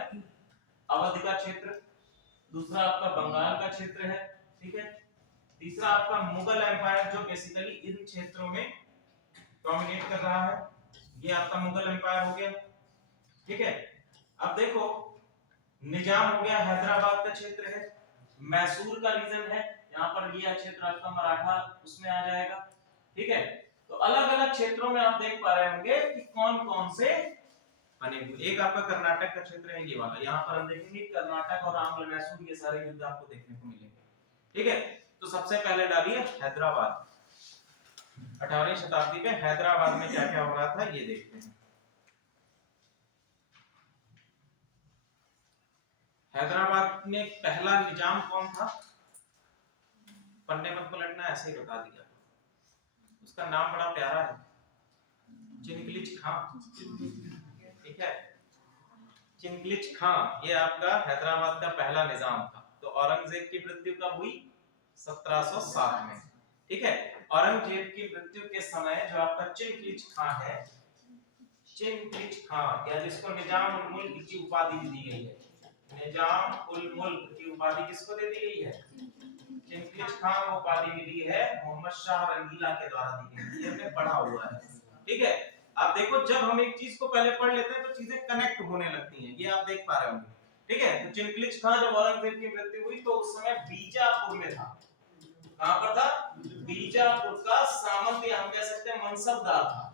अवध का क्षेत्र, दूसरा आपका बंगाल का क्षेत्र है, ठीक है, तीसरा आपका मुगल एम्पायर जो बेसिकली इन क्षेत्रों में डोमिनेट कर रहा है, ये आपका मुगल एम्पायर हो गया। ठीक है, अब देखो निजाम हो गया, हैदराबाद का क्षेत्र है, मैसूर का रीजन है, यहाँ पर ये क्षेत्र आपका मराठा उसमें आ जाएगा। ठीक है, तो अलग अलग क्षेत्रों में आप देख पा रहे होंगे कि कौन कौन से बने हुए। एक आपका कर्नाटक का क्षेत्र है ये वाला, यहाँ पर हम देखेंगे कर्नाटक और आंध्र मैसूर ये सारे युद्ध आपको देखने को मिलेंगे। ठीक है, तो सबसे पहले डालिए हैदराबाद। 18वीं शताब्दी में हैदराबाद में क्या क्या हो रहा था ये देखते हैं। हैदराबाद में पहला निजाम कौन था? पन्ने मत पलटना, ऐसे ही बता दिया। उसका नाम बड़ा प्यारा है, चिंगलिज खां। ठीक है, चिंगलिज खां ये आपका हैदराबाद का पहला निजाम था। तो औरंगजेब की मृत्यु कब हुई? 1707 में। ठीक है, औरंगजेब की मृत्यु के समय जो आपका चिंगलिज खां है, चिंगलिज खां या जिसको निजाम उल मुल्क की उपाधि दी गई है, निजाम उल मुल्क की उपाधि किसको दे दी गई है? चिंगलिज खां को उपाधि मिली है मोहम्मद शाह रंगीला के द्वारा दी गई है, हमने पढ़ा हुआ है। ठीक है, आप देखो जब हम एक चीज को पहले पढ़ लेते हैं तो चीजें कनेक्ट होने लगती हैं, ये आप देख पा रहे होंगे। ठीक है, तो चिंगलिज खां जब औरंगजेब की मृत्यु हुई तो उस समय बीजापुर में था। कहां पर था? बीजापुर का सामंत या हम कह सकते हैं मनसबदार था।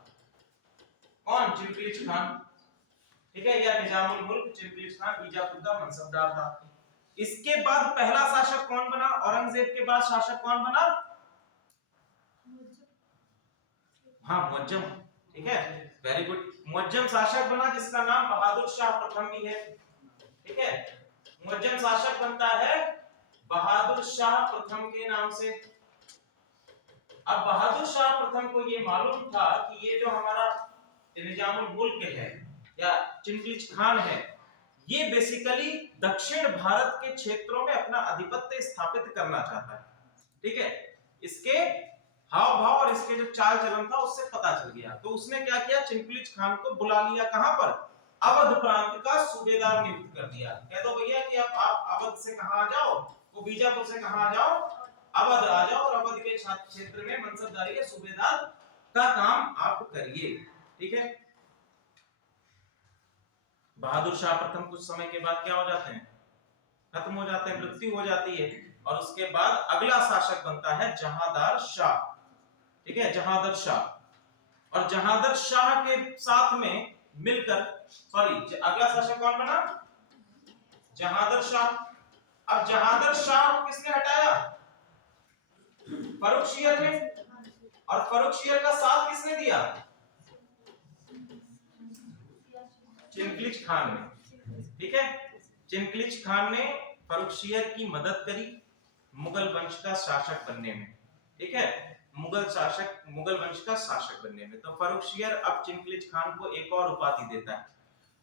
कौन? चिंगलिज खान। ठीक है, या निजामुल मुल्क चिंगलिज खान बीजापुर का मनसबदार था। इसके बाद पहला शासक कौन बना? औरंगजेब के बाद शासक कौन बना? हाँ, मुअज्जम। ठीक है, वेरी गुड, मुअज्जम शासक बना जिसका नाम बहादुर शाह प्रथम भी है। ठीक है, मुअज्जम शासक बनता है बहादुर शाह प्रथम के नाम से। अब बहादुर शाह प्रथम को ये मालूम था कि ये जो हमारा निजामुल मुल्क है या चिंगलिज खान है, ये बेसिकली दक्षिण भारत के क्षेत्रों में अपना आधिपत्य स्थापित करना चाहता है। ठीक है, इसके हाव भाव और इसके जो चाल चलन था उससे पता चल गया। तो उसने क्या किया? चिंगलिज खान को बुला लिया, कहां पर? अवध प्रांत का सूबेदार नियुक्त कर दिया। कह दो भैया कि आप अवध से कहां आ जाओ, वो बीजापुर से कहां आ जाओ, अवध आ जाओ, और अवध के क्षेत्र में मनसबदारी के सूबेदार का काम आप करिए। ठीक है, बहादुर शाह प्रथम कुछ समय के बाद क्या हो जाते हैं? खत्म हो जाते हैं, मृत्यु हो जाती है, और उसके बाद अगला शासक बनता है जहांदार शाह। ठीक है, जहांदार शाह, और जहांदार शाह के साथ में मिलकर अगला शासक कौन बना? जहांदार शाह। अब जहांदार शाह को किसने हटाया? फर्रुखशियर ने, और फर्रुखशियर का साथ किसने दिया? चिंगलिज खान ने। ठीक है, चिंगलिज खान ने फर्रुखशियर की मदद करी मुगल वंश का शासक बनने में। ठीक है, मुगल वंश का शासक बनने में। तो फर्रुखशियर अब चिंगलिज खान को एक और उपाधि देता है,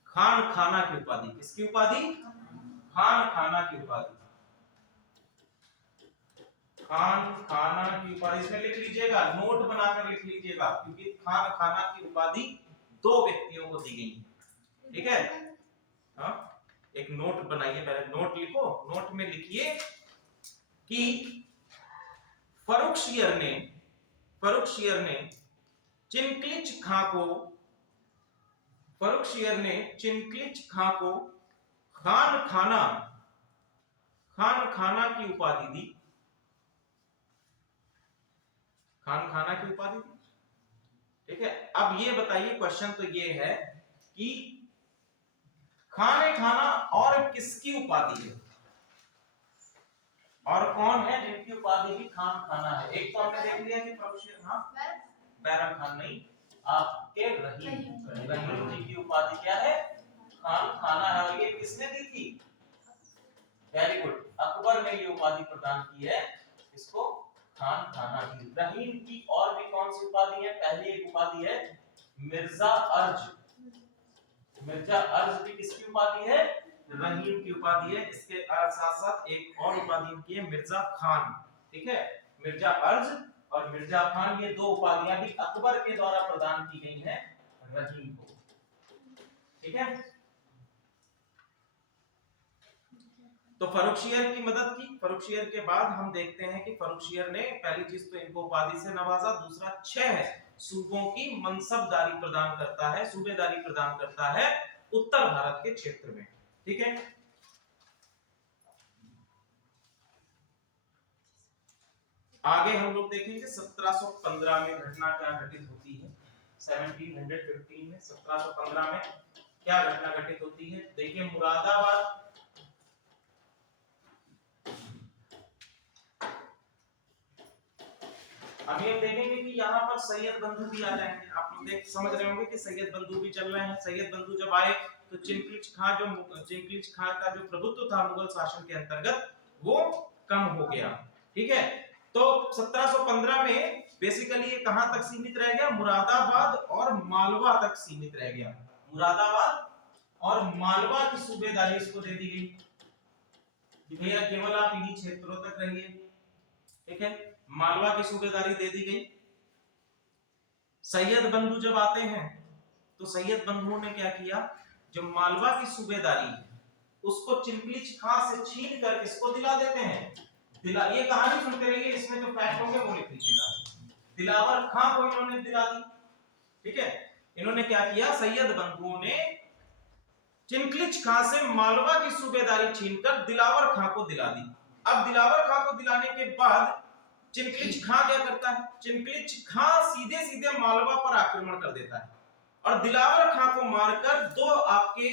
खान खाना की उपाधि। किसकी उपाधि? खान खाना की उपाधि। खान खाना की उपाधि इसमें लिख लीजिएगा, नोट बनाकर लिख लीजिएगा, क्योंकि खान खाना की उपाधि दो व्यक्तियों को दी गई। ठीक है, हाँ, एक नोट बनाइए, पहले नोट लिखो, नोट में लिखिए कि फर्रुखशियर ने चिंगलिज खां को खान खाना की उपाधि दी। खान खाना की उपाधि दी। ठीक है, अब ये बताइए, क्वेश्चन तो ये है कि खाने खाना और किसकी उपाधि है, और कौन है जिनकी उपाधि भी खान खाना है? एक तो हमने देख लिया कि फर्रुखशियर, हाँ, बैरम खान नहीं, आपके रहीम जी की उपाधि क्या है? खान खाना है। और ये किसने दी थी? वेरी गुड, अकबर ने ये उपाधि प्रदान की है, इसको खान खाना की। रहीम की और भी कौन सी उपाधि है? पहली एक उपाधि है मिर्जा अर्ज। मिर्जा अर्ज भी किसकी उपाधि है? रहीम की उपाधि है। इसके साथ साथ एक और उपाधि इनकी है मिर्जा खान। ठीक है, मिर्जा अर्ज और मिर्जा खान, ये दो उपाधियां भी अकबर के द्वारा प्रदान की गई हैं रहीम को। ठीक है, तो फर्रुखशियर की मदद की। फर्रुखशियर के बाद हम देखते हैं कि फर्रुखशियर ने पहली चीज तो इनको उपाधि से नवाजा, दूसरा 6 सूबों की मनसबदारी प्रदान करता है, सूबेदारी प्रदान करता है उत्तर भारत के क्षेत्र में। ठीक है, आगे हम लोग देखेंगे 1715 में घटना क्या घटित होती है। 1715 में 1715 में क्या घटना घटित होती है? देखिए, मुरादाबाद अभी हम देखेंगे कि यहाँ पर सैयद बंधु भी आ जाएंगे। आप लोग देख समझ रहे होंगे कि सैयद बंधु भी चल रहे हैं। सैयद बंधु जब आए तो चिंकलिज खां का जो प्रभुत्व था मुगल शासन के अंतर्गत वो कम हो गया। ठीक है, तो 1715 में बेसिकली ये कहां तक सीमित रह गया? मुरादाबाद और मालवा तक सीमित रह गया। मुरादाबाद और मालवा की सूबेदारी इसको दे दी गई, भैया केवल आप इन्हीं क्षेत्रों तक रहिए। ठीक है, मालवा की सूबेदारी दे दी गई। सैयद बंधु जब आते हैं तो सैयद बंधुओं ने क्या किया? जो मालवा की सूबेदारी है उसको चिंकलिज खां से छीन कर किसको दिला देते हैं? ये कहानी सुनते रहिए, इसमें जो फैक्ट होंगे वो लिख लीजिएगा। दिलावर खां को इन्होंने दिला दी। ठीक है, इन्होंने क्या किया? सैयद बंधुओं ने चिंकलिज खां से मालवा की सूबेदारी छीनकर दिलावर खां को दिला दी। अब दिलावर खां को दिलाने के बाद चिंकलिज खां क्या करता है? चिंकलिज खां सीधे सीधे मालवा पर आक्रमण कर देता है और दिलावर खां को मारकर दो आपके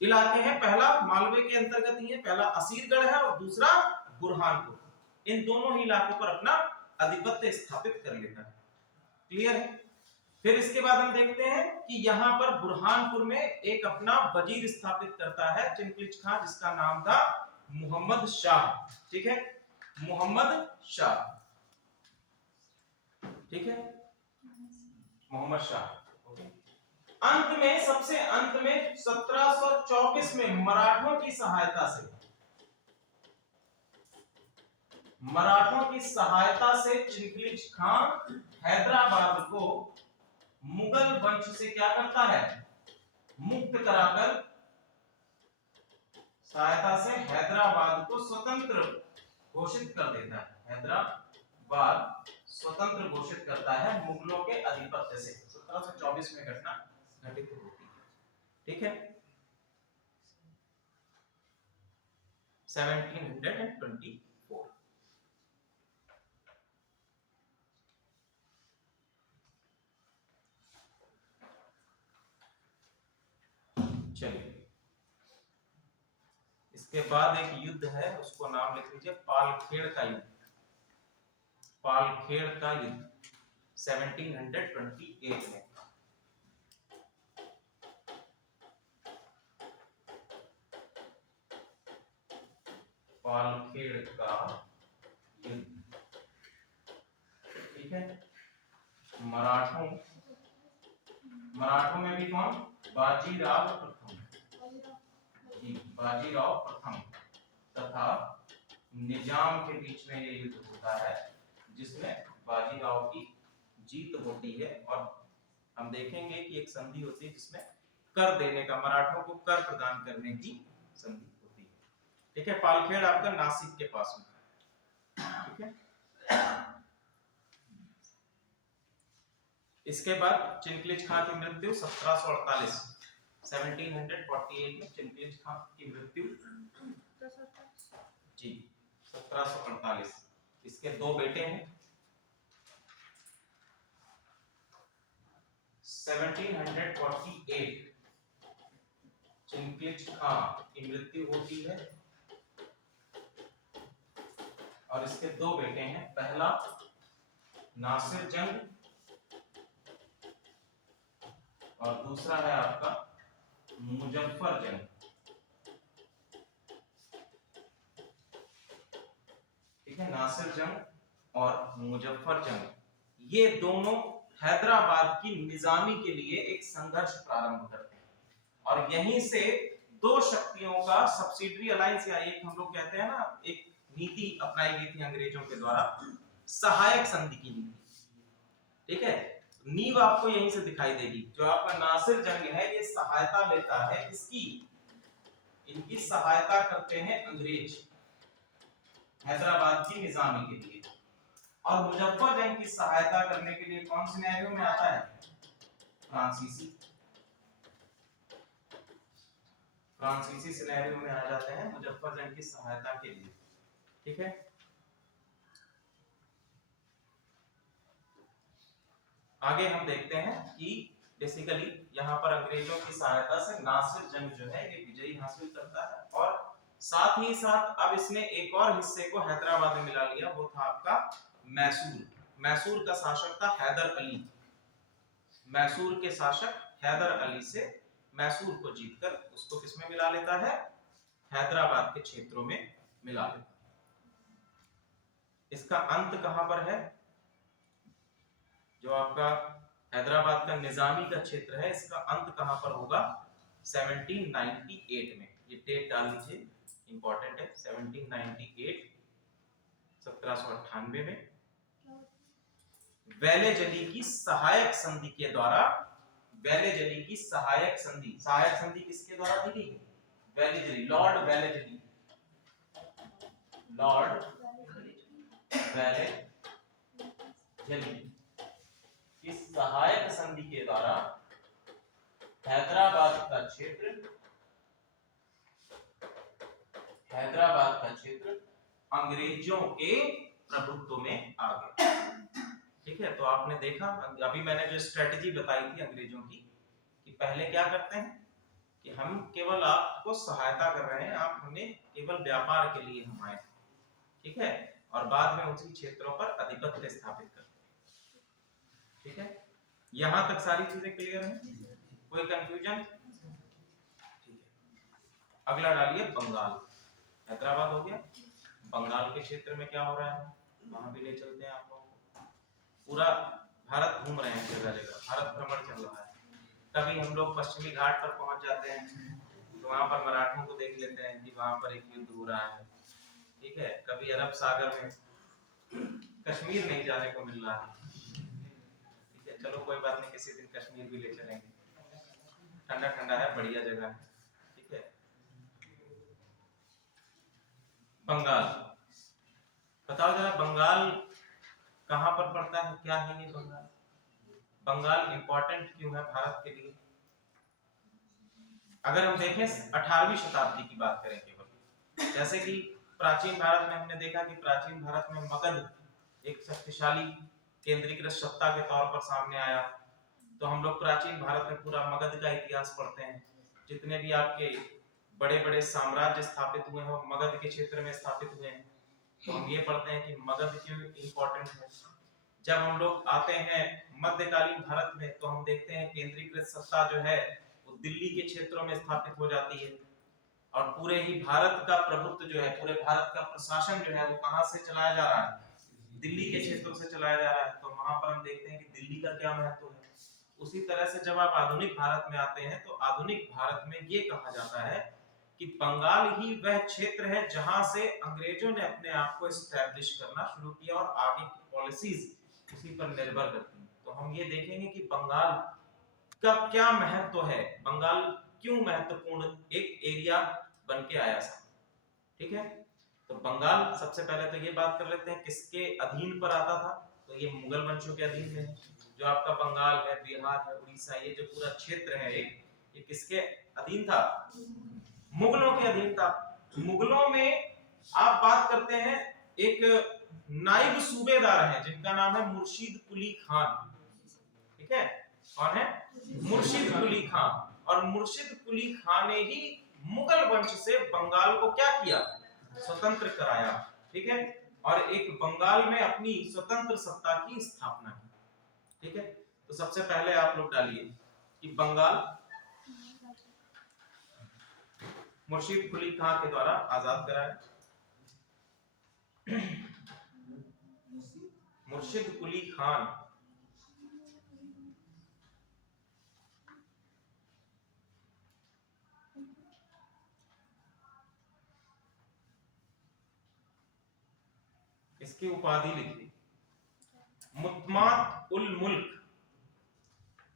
इलाके हैं, पहला मालवे के अंतर्गत ही है, पहला असीरगढ़ है और दूसरा बुरहानपुर, इन दोनों ही इलाकों पर अपना आधिपत्य स्थापित कर लेता है। क्लियर है? फिर इसके बाद हम देखते हैं कि यहाँ पर बुरहानपुर में एक अपना वजीर स्थापित करता है चिंकलिज खां, जिसका नाम था मोहम्मद शाह। ठीक है, मोहम्मद शाह। ठीक है, मोहम्मद शाह। अंत में, सबसे अंत में 1724 में मराठों की सहायता से चिंकलिज खां हैदराबाद को मुगल वंश से क्या करता है? मुक्त कराकर सहायता से हैदराबाद को स्वतंत्र घोषित कर देता है। हैदराबाद स्वतंत्र घोषित करता है मुगलों के आधिपत्य से। 1724 में घटना घटित होती है। ठीक है, 1724। चलिए, इसके बाद एक युद्ध है, उसको नाम लिख लीजिए पालखेड़ का युद्ध। पालखेड़ का युद्ध 1728 में। पालखेड़ का युद्ध। ठीक है, मराठों में भी कौन? बाजीराव प्रथम तथा निजाम के बीच में ये युद्ध होता है, जिसमें बाजीराव की जीत होती है। और हम देखेंगे कि एक संधि होती है जिसमें कर देने का, मराठों को कर प्रदान करने की संधि होती है। ठीक है, पालखेड़ आपका नासिक के पास में। ठीक है, इसके बाद चिंकलिज खां की मृत्यु 1748 में चिंकलिज खां की मृत्यु जी 1748। इसके दो बेटे हैं। 1748 चिंकलिज खां की मृत्यु होती है और इसके दो बेटे हैं। पहला नासिर जंग और दूसरा है आपका मुजफ्फर जंग। ठीक है, नासिर जंग और मुजफ्फर जंग, ये दोनों हैदराबाद की निजामी के लिए एक संघर्ष प्रारंभ करते हैं। और यहीं से दो शक्तियों का सब्सिडरी अलायंस या एक हम लोग कहते हैं ना एक नीति अपनाई गई थी अंग्रेजों के द्वारा, सहायक संधि की नीति। ठीक है, नींव आपको यहीं से दिखाई देगी। जो आपका नासिर जंग है ये सहायता लेता है किसकी, इनकी सहायता करते हैं अंग्रेज हैदराबाद की निजामी के लिए। और मुजफ्फर जंग की सहायता करने के लिए कौन सिनेरियो में आता है, फ्रांसीसी सिनेरियो में आ जाते हैं मुजफ्फर जंग की सहायता के लिए। ठीक है, आगे हम देखते हैं कि बेसिकली यहाँ पर अंग्रेजों की सहायता से नासिर जंग जो है ये विजयी हासिल करता है, और साथ ही साथ अब इसने एक और हिस्से को हैदराबाद में मिला लिया, वो था आपका मैसूर। मैसूर का शासक था हैदर अली। मैसूर के शासक हैदर अली से मैसूर को जीतकर उसको किसमें मिला लेता है, हैदराबाद के क्षेत्रों में मिला लेता है। इसका अंत कहां पर है, जो आपका हैदराबाद का निजामी का क्षेत्र है इसका अंत कहां पर होगा, 1798 में। ये डेट डाल लीजिए, इंपॉर्टेंट है। 1798 1798 में वेलेजली की सहायक संधि के द्वारा, वेलेजली की सहायक संधि, सहायक संधि किसके द्वारा दी गई, Wellesley, Lord Wellesley, Lord Wellesley इस सहायक संधि के द्वारा हैदराबाद का क्षेत्र, हैदराबाद का क्षेत्र अंग्रेजों के प्रभुत्व में आ गया। ठीक है, तो आपने देखा अभी मैंने जो स्ट्रेटजी बताई थी अंग्रेजों की, कि पहले क्या करते हैं कि हम केवल आपको सहायता कर रहे हैं, आप हमें केवल व्यापार के लिए हम आए, ठीक है, और बाद में उसी क्षेत्रों पर आधिपत्य स्थापित करते हैं। ठीक है, यहां तक सारी चीजें क्लियर हैं, कोई कंफ्यूजन? ठीक है, अगला डालिए बंगाल। हैदराबाद हो गया, बंगाल के क्षेत्र में क्या हो रहा है वहां भी ले चलते हैं आप लोगों को। पूरा भारत घूम रहे हैं, जगह जगह भारत भ्रमण चल रहा है। कभी हम लोग पश्चिमी घाट पर पहुंच जाते हैं तो वहां पर मराठों को देख लेते हैं कि वहां पर एक युद्ध हो रहा है। ठीक है, कभी अरब सागर में, कश्मीर नहीं जाने को मिल रहा है। ठीक है, चलो कोई बात नहीं, किसी दिन कश्मीर भी ले चलेंगे, ठंडा ठंडा है, बढ़िया जगह है। ठीक है, बंगाल बताओ जरा, बंगाल कहां पर पड़ता है, क्या है ये बंगाल? बंगाल इंपॉर्टेंट क्यों है भारत के लिए? अगर हम देखें 18वीं शताब्दी की बात करें केवल, जैसे कि प्राचीन भारत में हमने देखा कि प्राचीन भारत में मगध एक शक्तिशाली केंद्रीकृत सत्ता के तौर पर सामने आया। तो हम लोग प्राचीन भारत में पूरा मगध का इतिहास पढ़ते हैं, जितने भी आपके बड़े बड़े साम्राज्य स्थापित हुए हैं वो मगध के क्षेत्र में स्थापित हुए हैं। तो हम ये पढ़ते हैं कि मगध क्यों इंपॉर्टेंट है। जब हम लोग आते हैं मध्यकालीन भारत में तो हम देखते हैं केंद्रीकृत सत्ता जो है वो दिल्ली के क्षेत्रों में स्थापित हो जाती है, और पूरे ही भारत का प्रभुत्व जो है, पूरे भारत का प्रशासन जो है वो कहां से चलाया जा रहा है, दिल्ली के क्षेत्रों से चलाया जा रहा है। तो वहां पर हम देखते हैं कि दिल्ली का क्या महत्व है। उसी तरह से जब आप आधुनिक भारत में आते हैं तो आधुनिक भारत में ये कहा जाता है कि बंगाल ही वह क्षेत्र है जहां से अंग्रेजों ने अपने आप को एस्टैब्लिश करना शुरू किया और आगे की पॉलिसीज उसी पर निर्भर करती हैं। तो हम ये देखेंगे कि बंगाल का क्या महत्व है, बंगाल क्यों महत्वपूर्ण एक एरिया बन के आया था। ठीक है, तो बंगाल सबसे पहले तो ये बात कर लेते हैं किसके अधीन पर आता था। तो ये मुगल वंशों के अधीन में है। जो आपका बंगाल है, बिहार है, उड़ीसा, ये जो पूरा क्षेत्र है ये किसके अधीन था, मुगलों के अधीन था। मुगलों में आप बात करते हैं एक नायब सूबेदार है जिनका नाम है मुर्शीद कुली खान। ठीक है, कौन है, मुर्शीद कुली खान। और मुर्शीद कुली खान ने ही मुगल वंश से बंगाल को क्या किया, स्वतंत्र कराया। ठीक है, और एक बंगाल में अपनी स्वतंत्र सत्ता की स्थापना की। ठीक है, तो सबसे पहले आप लोग डालिए कि बंगाल मुर्शीद कुली खान के द्वारा आजाद कराया। मुर्शीद कुली खान इसकी उपाधि लिखिए, मुत्मात उल मुल्क,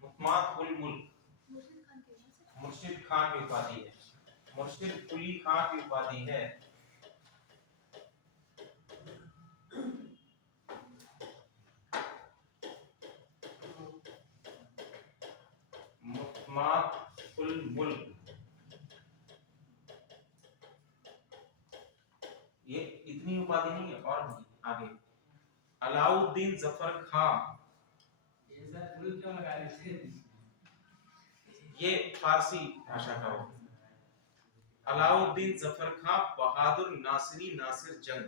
मुत्मात उल मुल्क मुर्शिद खान की उपाधि है, मुर्शिद कुली खान की उपाधि है। मुत्मात उल मुल्क, ये इतनी उपाधि नहीं है, और भी आगे अलाउद्दीन जफर खान, ये फारसी भाषा का हो, अलाउद्दीन जफर खान बहादुर नासिरी नासिर जंग,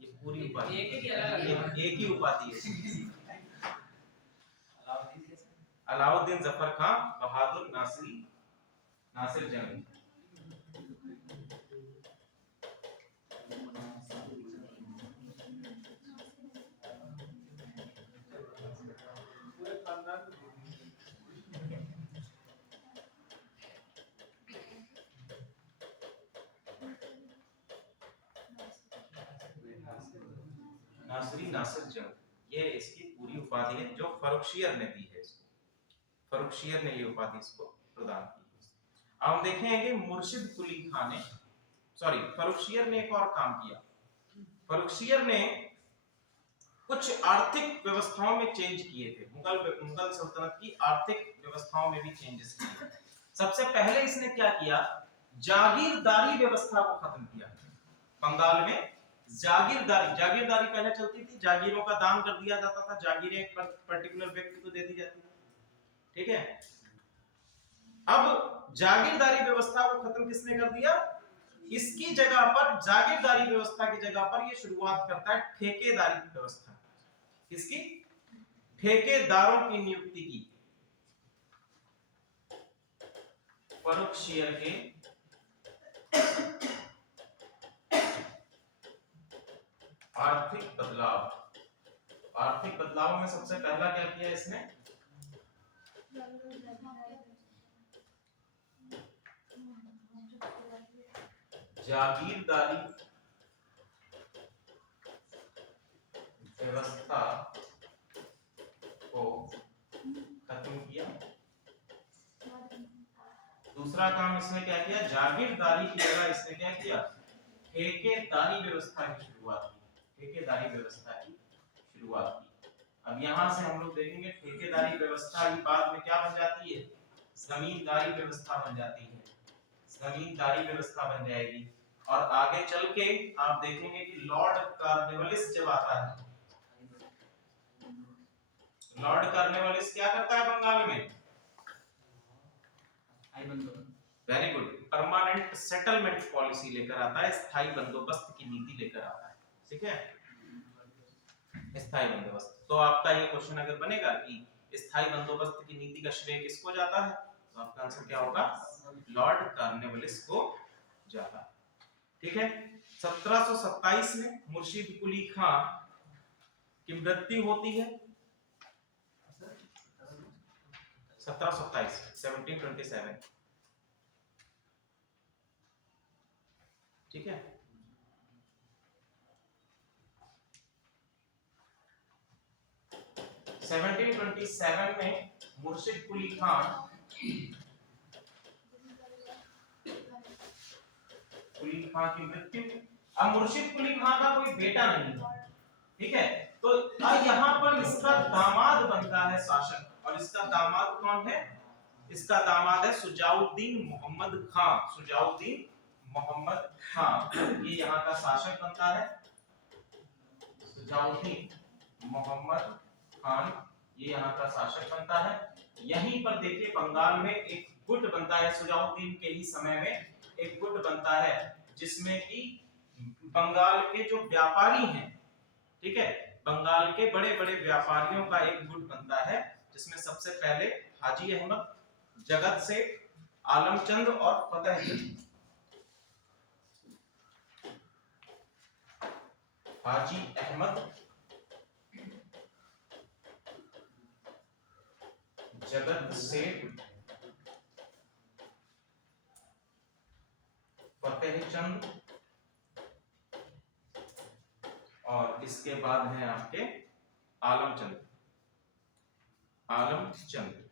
ये पूरी उपाधि एक ही उपाधि है। अलाउद्दीन जफर खान बहादुर नासिरी नासिर जंग। नासिरी नासिर जंग, ये इसकी पूरी उपाधि है जो फर्रुखशियर ने दी है इसको, फर्रुखशियर ने ये उपाधि इसको प्रदान की। अब हम देखें कि मुर्शिद कुली खान ने, सॉरी फर्रुखशियर ने एक और काम किया। फर्रुखशियर ने कुछ आर्थिक व्यवस्थाओं में चेंज किए थे, मुगल सल्तनत की आर्थिक व्यवस्थाओं में भी चेंजेस किए। सबसे पहले इसने क्या किया, जागीरदारी व्यवस्था को खत्म किया। बंगाल में जागीरदारी पहले चलती थी, जागीरों का दान कर दिया जाता था, जागीरें एक पर्टिकुलर व्यक्ति को दे दी जाती थी, ठीक है। अब जागीरदारी व्यवस्था को खत्म किसने कर दिया, इसकी जगह पर, जागीरदारी व्यवस्था की जगह पर ये शुरुआत करता है ठेकेदारी व्यवस्था। किसकी, ठेकेदारों की नियुक्ति की। फर्रुखशियर के आर्थिक बदलाव में सबसे पहला क्या किया इसने, जागीरदारी व्यवस्था को खत्म किया। दूसरा काम इसने क्या किया, जागीरदारी की जगह इसने क्या किया, ठेकेदारी व्यवस्था की शुरुआत की, ठेकेदारी व्यवस्था की शुरुआत की। अब यहां से हम लोग देखेंगे ठेकेदारी व्यवस्था ही बाद में क्या बन जाती है, जमींदारी व्यवस्था बन जाती है, जमींदारी व्यवस्था बन जाएगी। और आगे चल के आप देखेंगे कि लॉर्ड कॉर्नवालिस जब आता है, लॉर्ड कॉर्नवालिस क्या करता है बंगाल में, very good, permanent settlement policy लेकर आता है, स्थायी बंदोबस्त की नीति लेकर आता है, ठीक है, स्थायी बंदोबस्त। तो आपका ये क्वेश्चन अगर बनेगा कि स्थायी बंदोबस्त की नीति का श्रेय किसको जाता है, तो आपका आंसर क्या होगा, लॉर्ड कॉर्नवालिस को जाता है, ठीक है। 1727 में मुर्शिद कुली खान की मृत्यु होती है, 1727 ठीक है। सेवनटीन 1727 में मुर्शिद कुली खान की मृत्यु। अब मुर्शिद कुली खान का कोई बेटा नहीं, ठीक है, तो यहाँ पर इसका दामाद बनता है शासक, और इसका दामाद कौन है, इसका दामाद है सुजाउद्दीन मोहम्मद खान, सुजाउद्दीन मोहम्मद खान, ये यहाँ का शासक बनता है, सुजाउद्दीन मोहम्मद खान ये यहाँ का शासक बनता है। यहीं पर देखिए बंगाल में एक गुट बनता है, सुजाउद्दीन के ही समय में एक गुट बनता है जिसमें कि बंगाल के जो व्यापारी हैं, ठीक है, बंगाल के बड़े बड़े व्यापारियों का एक गुट बनता है, जिसमें सबसे पहले हाजी अहमद, जगत सेठ, आलमचंद और फतेह चंद। हाजी अहमद, जगत सेठ, फतेह चंद और इसके बाद है आपके आलमचंद। आलमचंद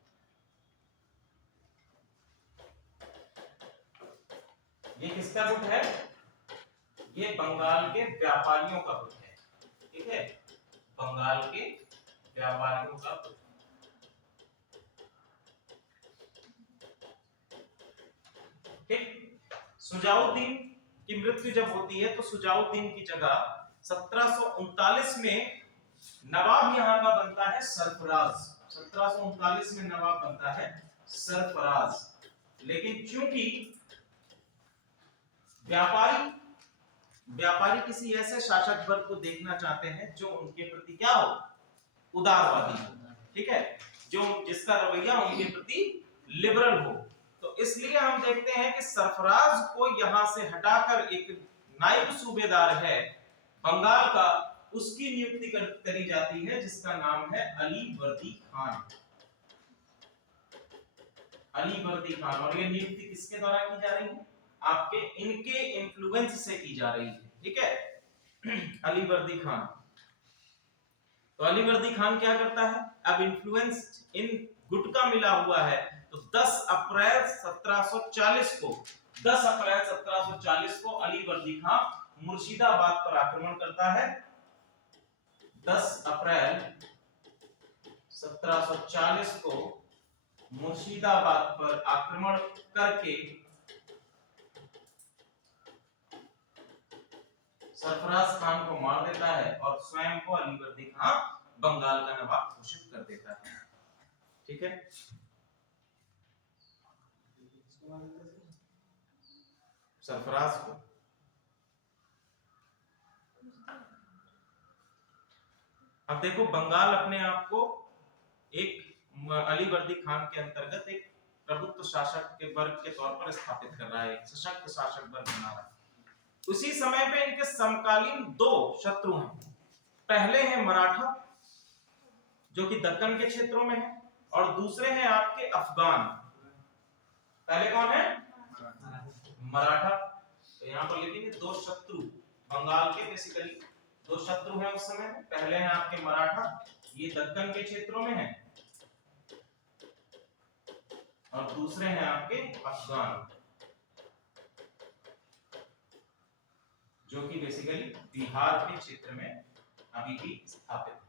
ये किसका गुट है? ये बंगाल के व्यापारियों का गुट है। ठीक है, बंगाल के व्यापारियों का गुट। ठीक, सुजाउद्दीन की मृत्यु जब होती है तो सुजाउद्दीन की जगह 1739 में नवाब यहाँ का बनता है सरफराज। 1739 में नवाब बनता है सरफराज। लेकिन चूंकि व्यापारी किसी ऐसे शासक वर्ग को देखना चाहते हैं जो उनके प्रति क्या हो, उदारवादी हो। ठीक है, जो जिसका रवैया उनके प्रति लिबरल हो। तो इसलिए हम देखते हैं कि सरफराज को यहां से हटाकर एक नायब सूबेदार है बंगाल का, उसकी नियुक्ति करी जाती है जिसका नाम है अली वर्दी खान। अली वर्दी खान। और ये नियुक्ति किसके द्वारा की जा रही है? आपके इनके इन्फ्लुएंस से की जा रही है। ठीक है, अली वर्दी खान। तो अली वर्दी खान क्या करता है? अब इन्फ्लुएंस इन गुट का मिला हुआ है तो 10 अप्रैल 1740 को 10 अप्रैल 1740 को अली वर्दी खान मुर्शिदाबाद पर आक्रमण करता है। 10 अप्रैल 1740 को मुर्शिदाबाद पर आक्रमण करके सरफराज खान को मार देता है और स्वयं को अली वर्दी खान बंगाल का नवाब घोषित कर देता है। ठीक है, सरफराज को। अब देखो, बंगाल अपने आप को एक अली वर्दी खान के अंतर्गत एक प्रभुत्व शासक के वर्ग के तौर पर स्थापित कर रहा है, एक सशक्त शासक वर्ग बना रहा है। उसी समय पे इनके समकालीन दो शत्रु हैं। पहले हैं मराठा जो कि दक्कन के क्षेत्रों में है, और दूसरे हैं आपके अफगान। पहले कौन है? मराठा। तो यहाँ पर लिखेंगे दो शत्रु बंगाल के, बेसिकली दो शत्रु हैं उस समय। पहले हैं आपके मराठा, ये दक्कन के क्षेत्रों में है, और दूसरे हैं आपके अफगान जो कि बेसिकली बिहार के क्षेत्र में अभी भी स्थापित है।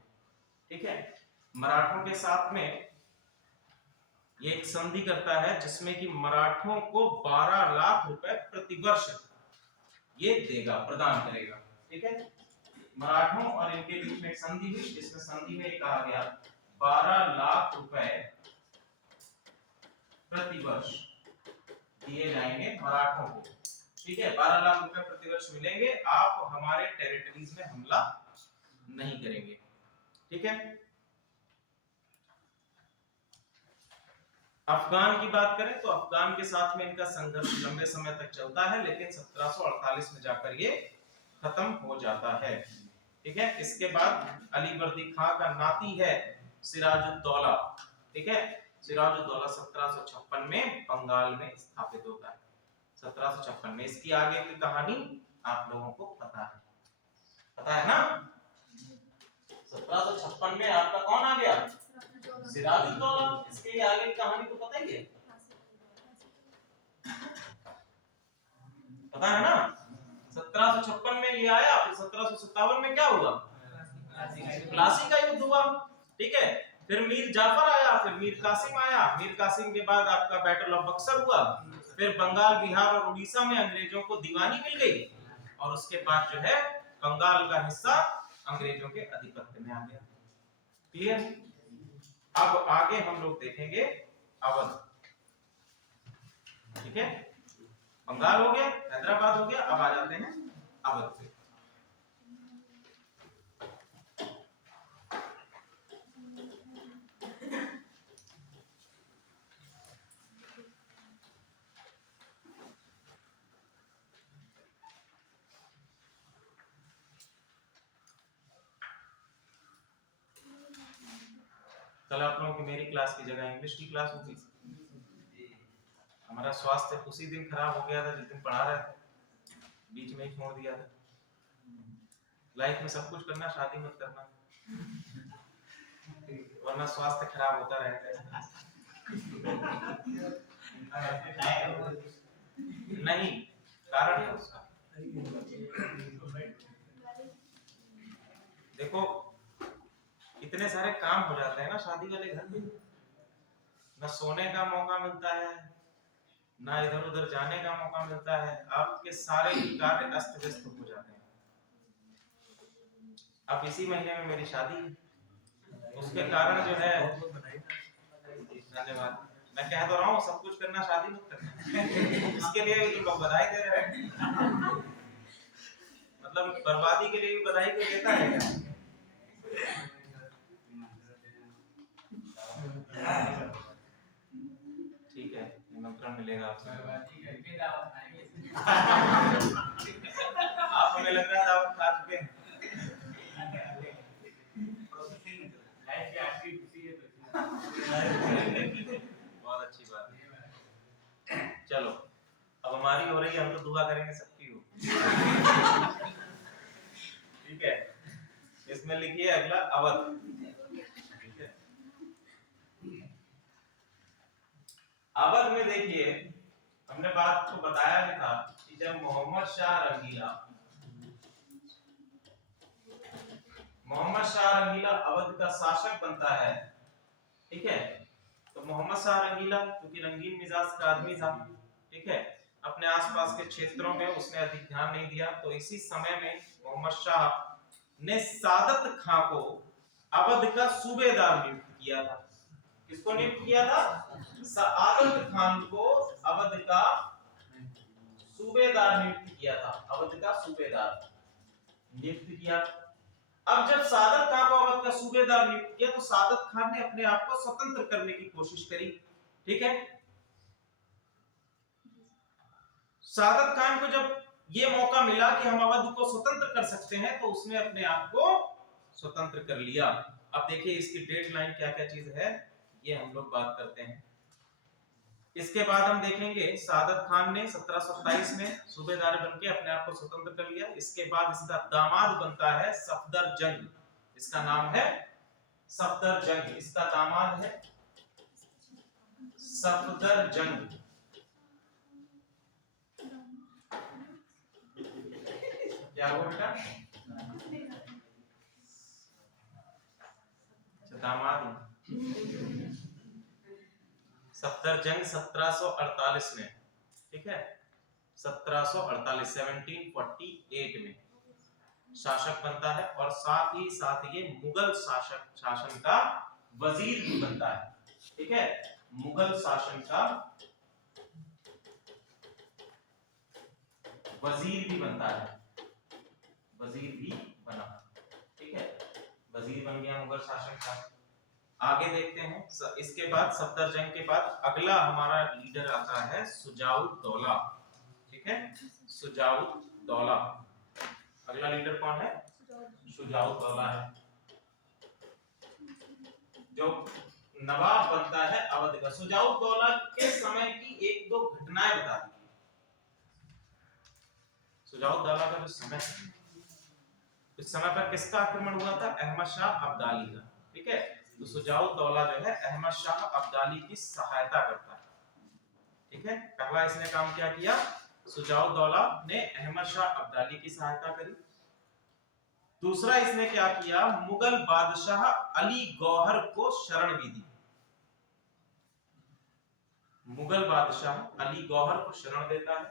ठीक है, मराठों के साथ में ये एक संधि करता है जिसमें कि मराठों को 12 लाख रुपए प्रतिवर्ष ये देगा, प्रदान करेगा। ठीक है, मराठों और इनके बीच में एक संधि हुई जिसमें संधि में कहा गया 12 लाख रुपए प्रतिवर्ष दिए जाएंगे मराठों को। ठीक है, 12 लाख रुपए प्रतिवर्ष मिलेंगे, आप हमारे टेरिटरीज में हमला नहीं करेंगे। ठीक है, अफगान की बात करें तो अफगान के साथ में इनका संघर्ष लंबे समय तक चलता है, लेकिन 1748 में जाकर ये खत्म हो जाता है। ठीक है, इसके बाद अली वर्दी खान का नाती है सिराजुद्दौला। ठीक है, सिराजुद्दौला 1756 में बंगाल में स्थापित होता है। 1756 में। इसकी आगे की कहानी आप लोगों को पता है ना? 1756 में आपका कौन आ गया? सिराजुद्दौला। इसके आगे की कहानी तो पता ही है, पता है ना? 1756 में ये आया, फिर 1757 में क्या हुआ? प्लासी का युद्ध हुआ। ठीक है, फिर मीर जाफर आया, फिर मीर कासिम आया। मीर कासिम के बाद आपका बैटल ऑफ बक्सर हुआ। फिर बंगाल, बिहार और उड़ीसा में अंग्रेजों को दीवानी मिल गई, और उसके बाद जो है बंगाल का हिस्सा अंग्रेजों के आधिपत्य में आ गया। क्लियर? अब आगे हम लोग देखेंगे अवध। ठीक है, बंगाल हो गया, हैदराबाद हो गया, अब आ जाते हैं अवध पे। कल आप लोगों की मेरी क्लास की जगह इंग्लिश की क्लास होती। हमारा स्वास्थ्य उसी दिन खराब हो गया था जिस दिन पढ़ा रहे थे, बीच में ही छोड़ दिया था। लाइफ में सब कुछ करना, शादी मत करना, वरना स्वास्थ्य खराब होता रहेगा। नहीं, कारण है उसका। देखो इतने सारे काम हो जाते हैं ना शादी वाले घर में, ना सोने का मौका मिलता है, ना इधर उधर जाने का मौका मिलता है, आपके सारे ही कार्य अस्त व्यस्त हो जाते हैं। अब इसी महीने में मेरी शादी है, उसके कारण जो है, धन्यवाद, मैं कह तो रहा हूँ सब कुछ करना, शादी मत करना। इसके लिए भी तुम लोग बधाई दे रहे हैं, मतलब बर्बादी के लिए भी बधाई को देता है क्या? ठीक है, निमंत्रण मिलेगा आपसे। आप हमें लग रहा है दावत खा चुके हैं। बहुत अच्छी बात है। चलो अब हमारी हो रही है, हम तो दुआ करेंगे सबकी हो। ठीक है, इसमें लिखिए अगला अवध। ठीक है, अवध में देखिए हमने बात को बताया भी था कि जब मोहम्मद शाह रंगीला अवध का शासक बनता है, ठीक है, तो मोहम्मद शाह रंगीला क्योंकि रंगीन मिजाज का आदमी था, ठीक है, अपने आसपास के क्षेत्रों में उसने अधिक ध्यान नहीं दिया, तो इसी समय में मोहम्मद शाह ने सादत खां को अवध का सूबेदार नियुक्त किया था। किसको नियुक्त किया था? सादत खान को अवध का सूबेदार नियुक्त किया था, अवध का सूबेदार नियुक्त किया। अब जब सादत खान को अवध का सूबेदार नियुक्त किया तो सादत खान ने अपने आप को स्वतंत्र करने की कोशिश करी, ठीक है। सादत खान को जब ये मौका मिला कि हम अवध को स्वतंत्र कर सकते हैं, तो उसने अपने आप को स्वतंत्र कर लिया। अब देखिए इसकी डेडलाइन क्या क्या चीज है, ये हम लोग बात करते हैं। इसके बाद हम देखेंगे सादत खान ने 1727 में सूबेदार बनके अपने आप को स्वतंत्र कर लिया। इसके बाद इसका दामाद बनता है सफदरजंग, इसका नाम है सफदरजंग, इसका दामाद है सफदरजंग। क्या हुआ बेटा? दामाद सफदरजंग 1748 में, ठीक है, 1748 1748 में शासक बनता है और साथ ही साथ ये मुगल शासन का वजीर भी बनता है, ठीक है, मुगल शासन का वजीर भी बनता है, वजीर भी बना, ठीक है, वजीर बन गया मुगल शासन का। आगे देखते हैं, इसके बाद सफदरजंग के बाद अगला हमारा लीडर आता है शुजाउद्दौला, ठीक है, शुजाउद्दौला। अगला लीडर कौन है? शुजाउद्दौला है, जो नवाब बनता है अवध का। शुजाउद्दौला के समय की एक दो घटनाएं बता दी। शुजाउद्दौला का जो समय, इस समय पर किसका आक्रमण हुआ था? अहमद शाह अब्दाली का, ठीक है। तो शुजाउद्दौला जो है अहमद शाह अब्दाली की सहायता करता है, ठीक है। पहला इसने काम क्या किया? शुजाउद्दौला ने अहमद शाह अब्दाली की सहायता करी। दूसरा इसने क्या किया? मुगल बादशाह अली गौहर को शरण भी दी। मुगल बादशाह अली गौहर को शरण देता है।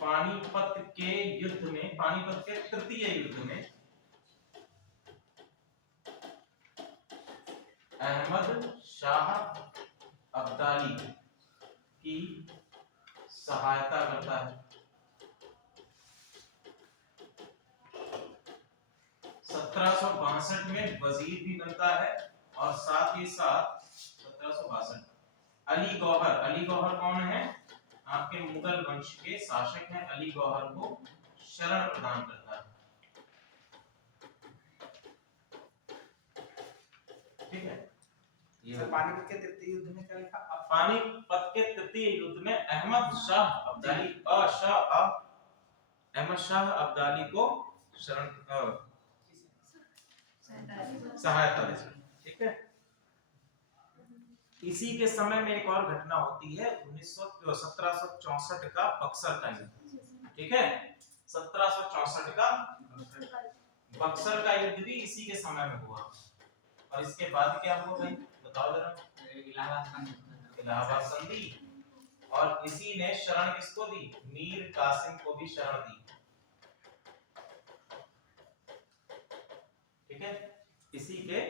पानीपत के युद्ध में, पानीपत के तृतीय युद्ध में अहमद शाह अब्दाली की सहायता करता है। 1762 में वजीर भी बनता है और साथ ही साथ 1762 अली गौहर कौन है? आपके मुगल वंश के शासक हैं। अली गौहर को शरण प्रदान करता है, ठीक है। ये पानीपत के तृतीय युद्ध में क्या लिखा? पानीपत के तृतीय युद्ध में अहमद शाह अब्दाली अहमद शाह अब्दाली को सहायता दी। ठीक है, इसी के समय में एक और घटना होती है 1764 का बक्सर का युद्ध। ठीक है, 1764 का बक्सर का युद्ध भी इसी के समय में हुआ। और इसके बाद क्या हुआ भाई बताओ जरा? इलाहाबाद संधि। और इसी ने शरण किसको दी? मीर कासिम को भी शरण दी। ठीक है, इसी के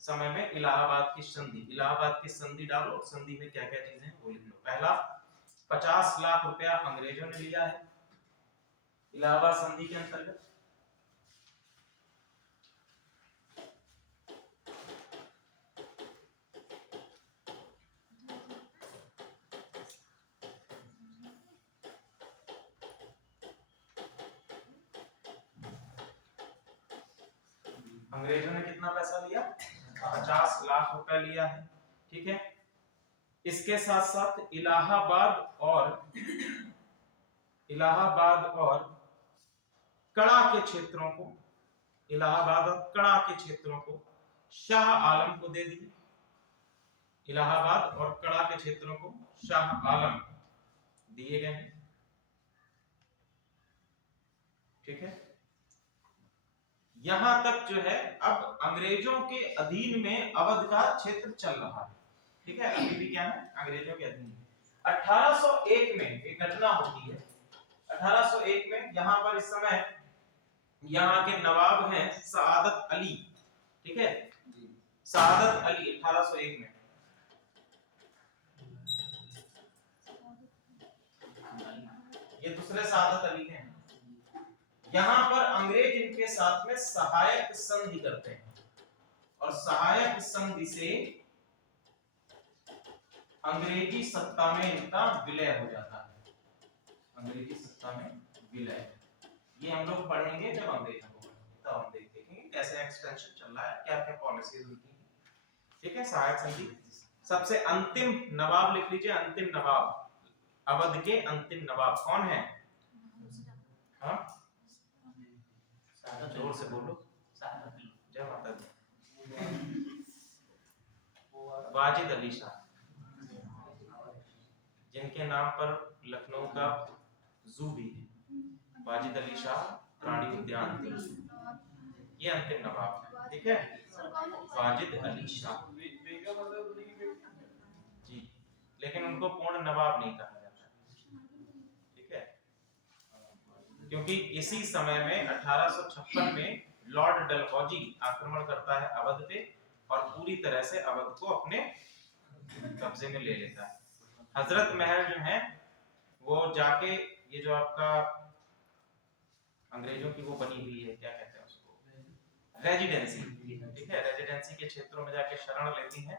समय में इलाहाबाद की संधि। इलाहाबाद की संधि डालो, संधि में क्या क्या चीजें हैं वो लिख लो। पहला, 50 लाख रुपया अंग्रेजों ने लिया है इलाहाबाद संधि के अंतर्गत। अंग्रेजों ने कितना पैसा लिया? 50 लाख रुपया लिया है। ठीक है, इसके साथ साथ इलाहाबाद और कड़ा के क्षेत्रों को, इलाहाबाद और कड़ा के क्षेत्रों को शाह आलम को दे दिए। इलाहाबाद और कड़ा के क्षेत्रों को शाह आलम दिए गए हैं। ठीक है, यहां तक जो है अब अंग्रेजों के अधीन में अवध का क्षेत्र चल रहा है। ठीक है, अभी भी क्या है अंग्रेजों के अधीन में। 1801 में एक घटना होती है। 1801 में यहां पर इस समय यहाँ के नवाब हैं सआदत अली। ठीक है, सआदत अली 1801 में। ये दूसरे सआदत अली हैं। यहाँ पर अंग्रेज इनके साथ में सहायक संधि करते हैं और सहायक संधि से अंग्रेजी सत्ता में इनका विलय हो जाता है। अंग्रेजी सत्ता में विलय, ये हम लोग पढ़ेंगे जब अंग्रेजों को पढ़ेंगे, तब हम देखेंगे कैसे एक्सटेंशन चल रहा है, क्या क्या पॉलिसीज उनकी। ठीक है, सहायक संधि। सबसे अंतिम नवाब लिख लीजिए, अंतिम नवाब, अवध के अंतिम नवाब कौन है? हाँ, जोर से बोलो। जय माता दी। वाजिद अली शाह, जिनके नाम पर लखनऊ का जू भी है। वाजिद अली शाह प्राणी उद्यान, ये अंतिम नवाब है। ठीक है, वाजिद अली शाह जी, लेकिन उनको पूर्ण नवाब नहीं कहा जाता। ठीक है, क्योंकि इसी समय में 1856 में लॉर्ड डलहौजी आक्रमण करता है अवध पे और पूरी तरह से अवध को अपने कब्जे में ले लेता है। हजरत महल जो है वो जाके, ये जो आपका अंग्रेजों की वो बनी हुई है, क्या कहते हैं उसको, रेजिडेंसी। ठीक है, रेजिडेंसी के क्षेत्रों में जाके शरण लेती हैं,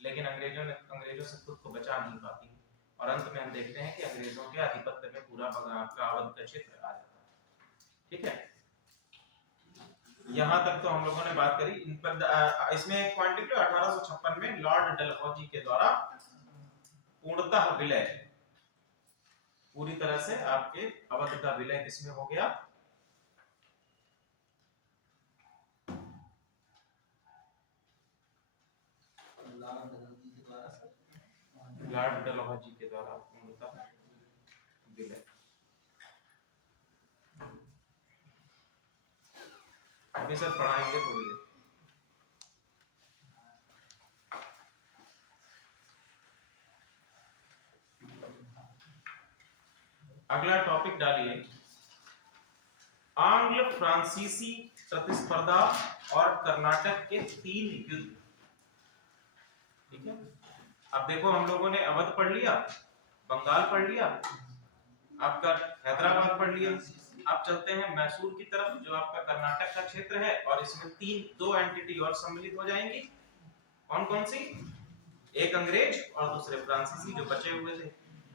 लेकिन अंग्रेजों से खुद को बचा नहीं पाती और अंत में हम देखते हैं कि अंग्रेजों के आधिपत्य में पूरा आपका अवध का क्षेत्र आ जाता है। ठीक है, यहां तक तो हम लोगों ने बात करी। इन पर इसमें एक पॉइंट लिखो, 1856 में लॉर्ड डलहौजी के द्वारा पूर्णतः विलय, पूरी तरह से आपके अवध का विलय किसमें हो गया? लॉर्ड डलहौजी के द्वारा पूर्णतः विलय। अभी सर पढ़ाएंगे थोड़ी देर। अगला टॉपिक डालिए, आंग्ल फ्रांसीसी प्रतिस्पर्धा और कर्नाटक के 3 युद्ध। ठीक है, अब देखो हम लोगों ने अवध पढ़ लिया, बंगाल पढ़ लिया, आपका हैदराबाद पढ़ लिया। अब चलते हैं मैसूर की तरफ, जो आपका कर्नाटक का क्षेत्र है, और इसमें 2 एंटिटी और सम्मिलित हो जाएंगी। कौन कौन सी? एक अंग्रेज और दूसरे फ्रांसीसी जो बचे हुए थे।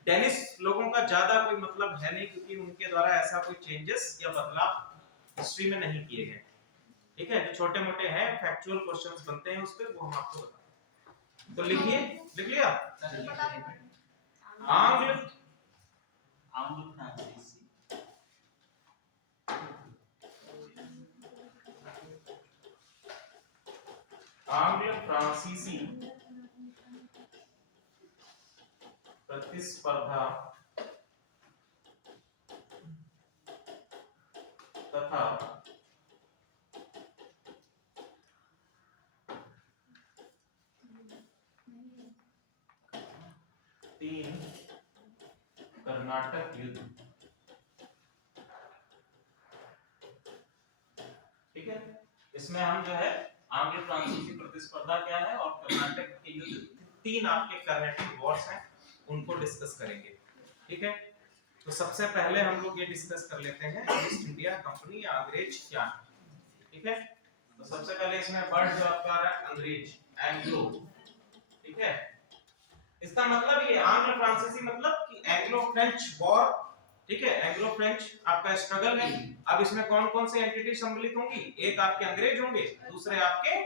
डेनिश लोगों का ज्यादा कोई मतलब है नहीं, क्योंकि उनके द्वारा ऐसा कोई चेंजेस या बदलाव हिस्ट्री में नहीं किए गए। ठीक है, जो छोटे मोटे हैं फैक्चुअल क्वेश्चंस बनते हैं उस पे, वो हम आपको बताएंगे। तो लिखिए, लिख लिया? आंग्ल फ्रांसीसी आंग्ल फ्रांसीसी प्रतिस्पर्धा तथा तीन कर्नाटक युद्ध। ठीक है, इसमें हम जो है आंग्ल फ्रांसीसी प्रतिस्पर्धा क्या है और कर्नाटक के युद्ध, तीन आपके कर्नाटक वॉर्स हैं, उनको डिस्कस करेंगे। ठीक है, तो सबसे पहले हम लोग ये डिस्कस कर लेते हैं ईस्ट इंडिया कंपनी या अंग्रेज क्या है। ठीक है, तो सबसे पहले इसमें वर्ड जो आपका आ रहा है अंग्रेज, एंग्लो। ठीक है, इसका मतलब ये आंग्ल फ्रांसीसी मतलब कि एंग्लो फ्रेंच वॉर। ठीक है, एंग्लो फ्रेंच आपका स्ट्रगल है। अब इसमें कौन कौन से एंटिटी सम्मिलित होंगी, एक आपके अंग्रेज होंगे, दूसरे आपके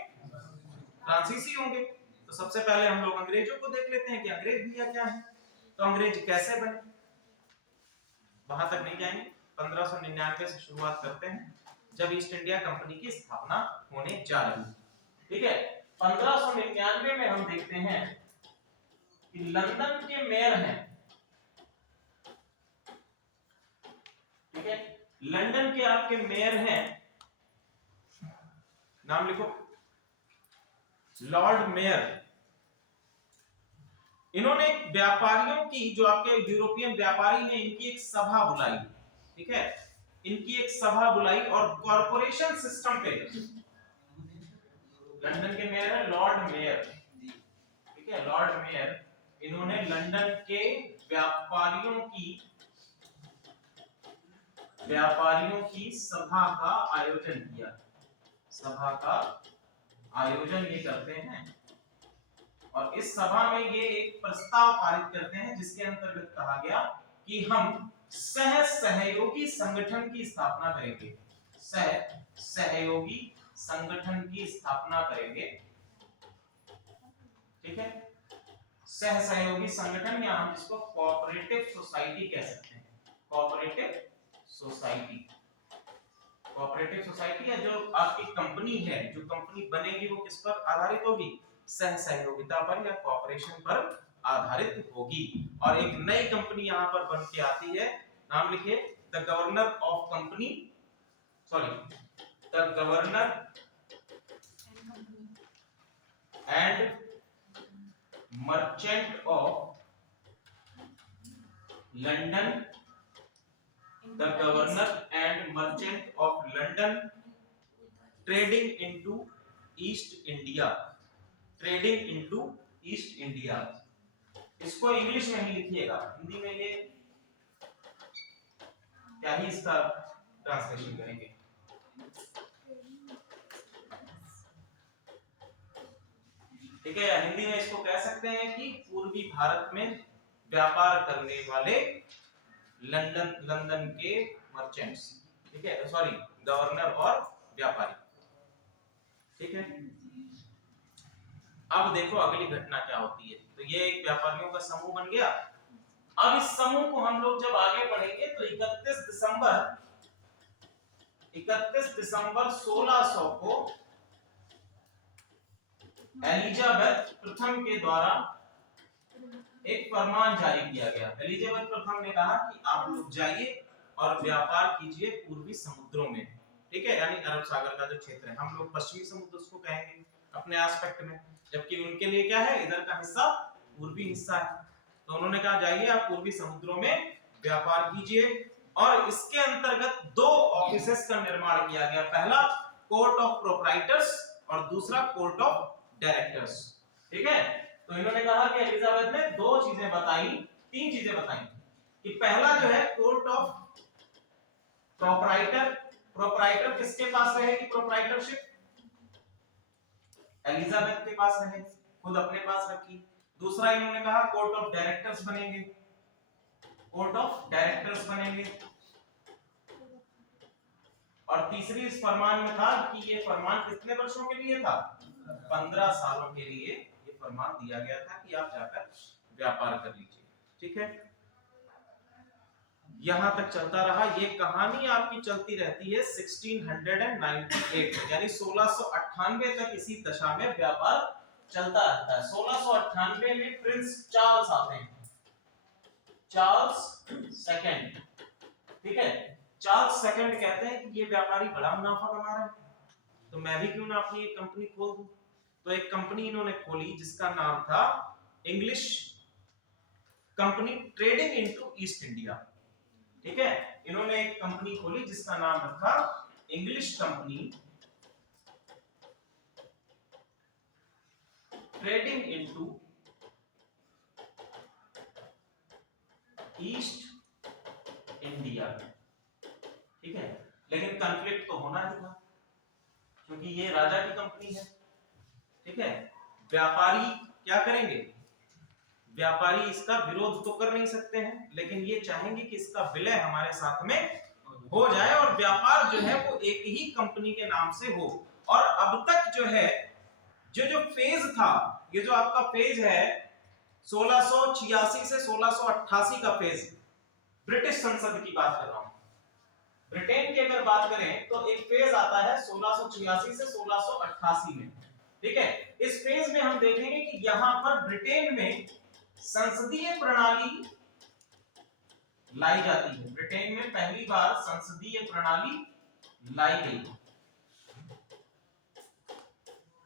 फ्रांसीसी होंगे। तो सबसे पहले हम लोग अंग्रेजों को देख लेते हैं कि अंग्रेज भी क्या है। तो अंग्रेज कैसे बने, वहां तक नहीं जाएंगे, 1599 से शुरुआत करते हैं जब ईस्ट इंडिया कंपनी की स्थापना होने जा रही है। ठीक है, 1599 में हम देखते हैं कि लंदन के मेयर हैं। ठीक है, लंदन के आपके मेयर हैं, नाम लिखो, लॉर्ड मेयर। इन्होंने व्यापारियों की, जो आपके यूरोपियन व्यापारी हैं, इनकी एक सभा बुलाई। ठीक है, इनकी एक सभा बुलाई और कॉर्पोरेशन सिस्टम पे, लंदन के मेयर है लॉर्ड मेयर। ठीक है, लॉर्ड मेयर, इन्होंने लंदन के व्यापारियों की सभा का आयोजन किया। सभा का आयोजन ये करते हैं और इस सभा में ये एक प्रस्ताव पारित करते हैं जिसके अंतर्गत कहा गया कि हम सहयोगी संगठन की स्थापना करेंगे। सहयोगी संगठन की स्थापना करेंगे। ठीक है, सहयोगी संगठन, या हम इसको कोऑपरेटिव सोसाइटी कह सकते हैं। कोऑपरेटिव सोसाइटी, कोऑपरेटिव सोसाइटी है जो आपकी कंपनी है, जो कंपनी बनेगी वो किस पर आधारित होगी, सहयोगिता पर या कोऑपरेशन पर आधारित होगी। और एक नई कंपनी यहां पर बन के आती है, नाम लिखिए, the governor of company, sorry, the governor and merchant of London, the governor and merchant of London trading into east India. Trading into east India, इसको इंग्लिश में ही लिखिएगा, हिंदी में ये क्या ही इसका ट्रांसलेशन करेंगे। ठीक है, हिंदी में इसको कह सकते हैं कि पूर्वी भारत में व्यापार करने वाले लंदन के मर्चेंट्स। ठीक है, सॉरी, गवर्नर और व्यापारी। ठीक है, अब देखो अगली घटना क्या होती है। तो ये एक व्यापारियों का समूह बन गया। अब इस समूह को हम लोग जब आगे बढ़ेंगे तो 31 दिसंबर 1600 को एलिजाबेथ प्रथम के द्वारा एक फरमान जारी किया गया। एलिजाबेथ प्रथम ने कहा कि आप लोग जाइए और व्यापार कीजिए पूर्वी समुद्रों में। ठीक है, यानी अरब सागर का जो क्षेत्र है, हम लोग पश्चिमी समुद्र उसको कहेंगे अपने एस्पेक्ट में, जबकि उनके लिए क्या है, इधर का हिस्सा पूर्वी हिस्सा है। तो उन्होंने कहा जाइए आप पूर्वी समुद्रों में व्यापार कीजिए, और इसके अंतर्गत दो ऑफिसेस का निर्माण किया गया। पहला कोर्ट ऑफ प्रोप्राइटर्स और दूसरा कोर्ट ऑफ डायरेक्टर्स। ठीक है, तो इन्होंने कहा कि एलिजाबेथ ने दो चीजें बताई, तीन चीजें बताई कि पहला जो है कोर्ट ऑफ प्रोप्राइटर किसके पास रहेगी, प्रोप्राइटरशिप एलिजाबेथ के पास रहेगी, खुद अपने पास रखी। दूसरा इन्होंने कहा कोर्ट ऑफ डायरेक्टर्स बनेंगे, कोर्ट ऑफ डायरेक्टर्स बनेंगे। और तीसरी इस फरमान में था कि ये फरमान कितने वर्षों के लिए था, 15 सालों के लिए ये फरमान दिया गया था कि आप जाकर व्यापार कर लीजिए। ठीक है, यहां तक चलता रहा। ये कहानी आपकी चलती रहती है 1698 यानी 1698 तक इसी दशा में व्यापार चलता रहता है। 1698 में प्रिंस चार्ल्स आते हैं, चार्ल्स सेकंड, ठीक है। चार्ल्स सेकंड कहते हैं कि ये व्यापारी बड़ा मुनाफा कमा रहे हैं, तो मैं भी क्यों ना अपनी एक कंपनी खोल दूं। तो एक कंपनी इन्होंने खोली जिसका नाम था English company trading into east India, ठीक है। इन्होंने एक कंपनी खोली जिसका नाम रखा English company trading into east India, ठीक है। लेकिन कॉन्फ्लिक्ट तो होना ही था क्योंकि ये राजा की कंपनी है, ठीक है। व्यापारी क्या करेंगे, व्यापारी इसका विरोध तो कर नहीं सकते हैं, लेकिन ये चाहेंगे कि इसका विलय हमारे साथ में हो जाए और व्यापार जो है वो एक ही कंपनी के नाम से हो। और अब तक जो है जो फेज था, ये जो आपका फेज है 1686 से 1688 का फेज, ब्रिटिश संसद की बात कर रहा हूं। ब्रिटेन की अगर बात करें तो एक फेज आता है 1686 से 1688 में, ठीक है। इस फेज में हम देखेंगे कि यहां पर ब्रिटेन में संसदीय प्रणाली लाई जाती है। ब्रिटेन में पहली बार संसदीय प्रणाली लाई गई,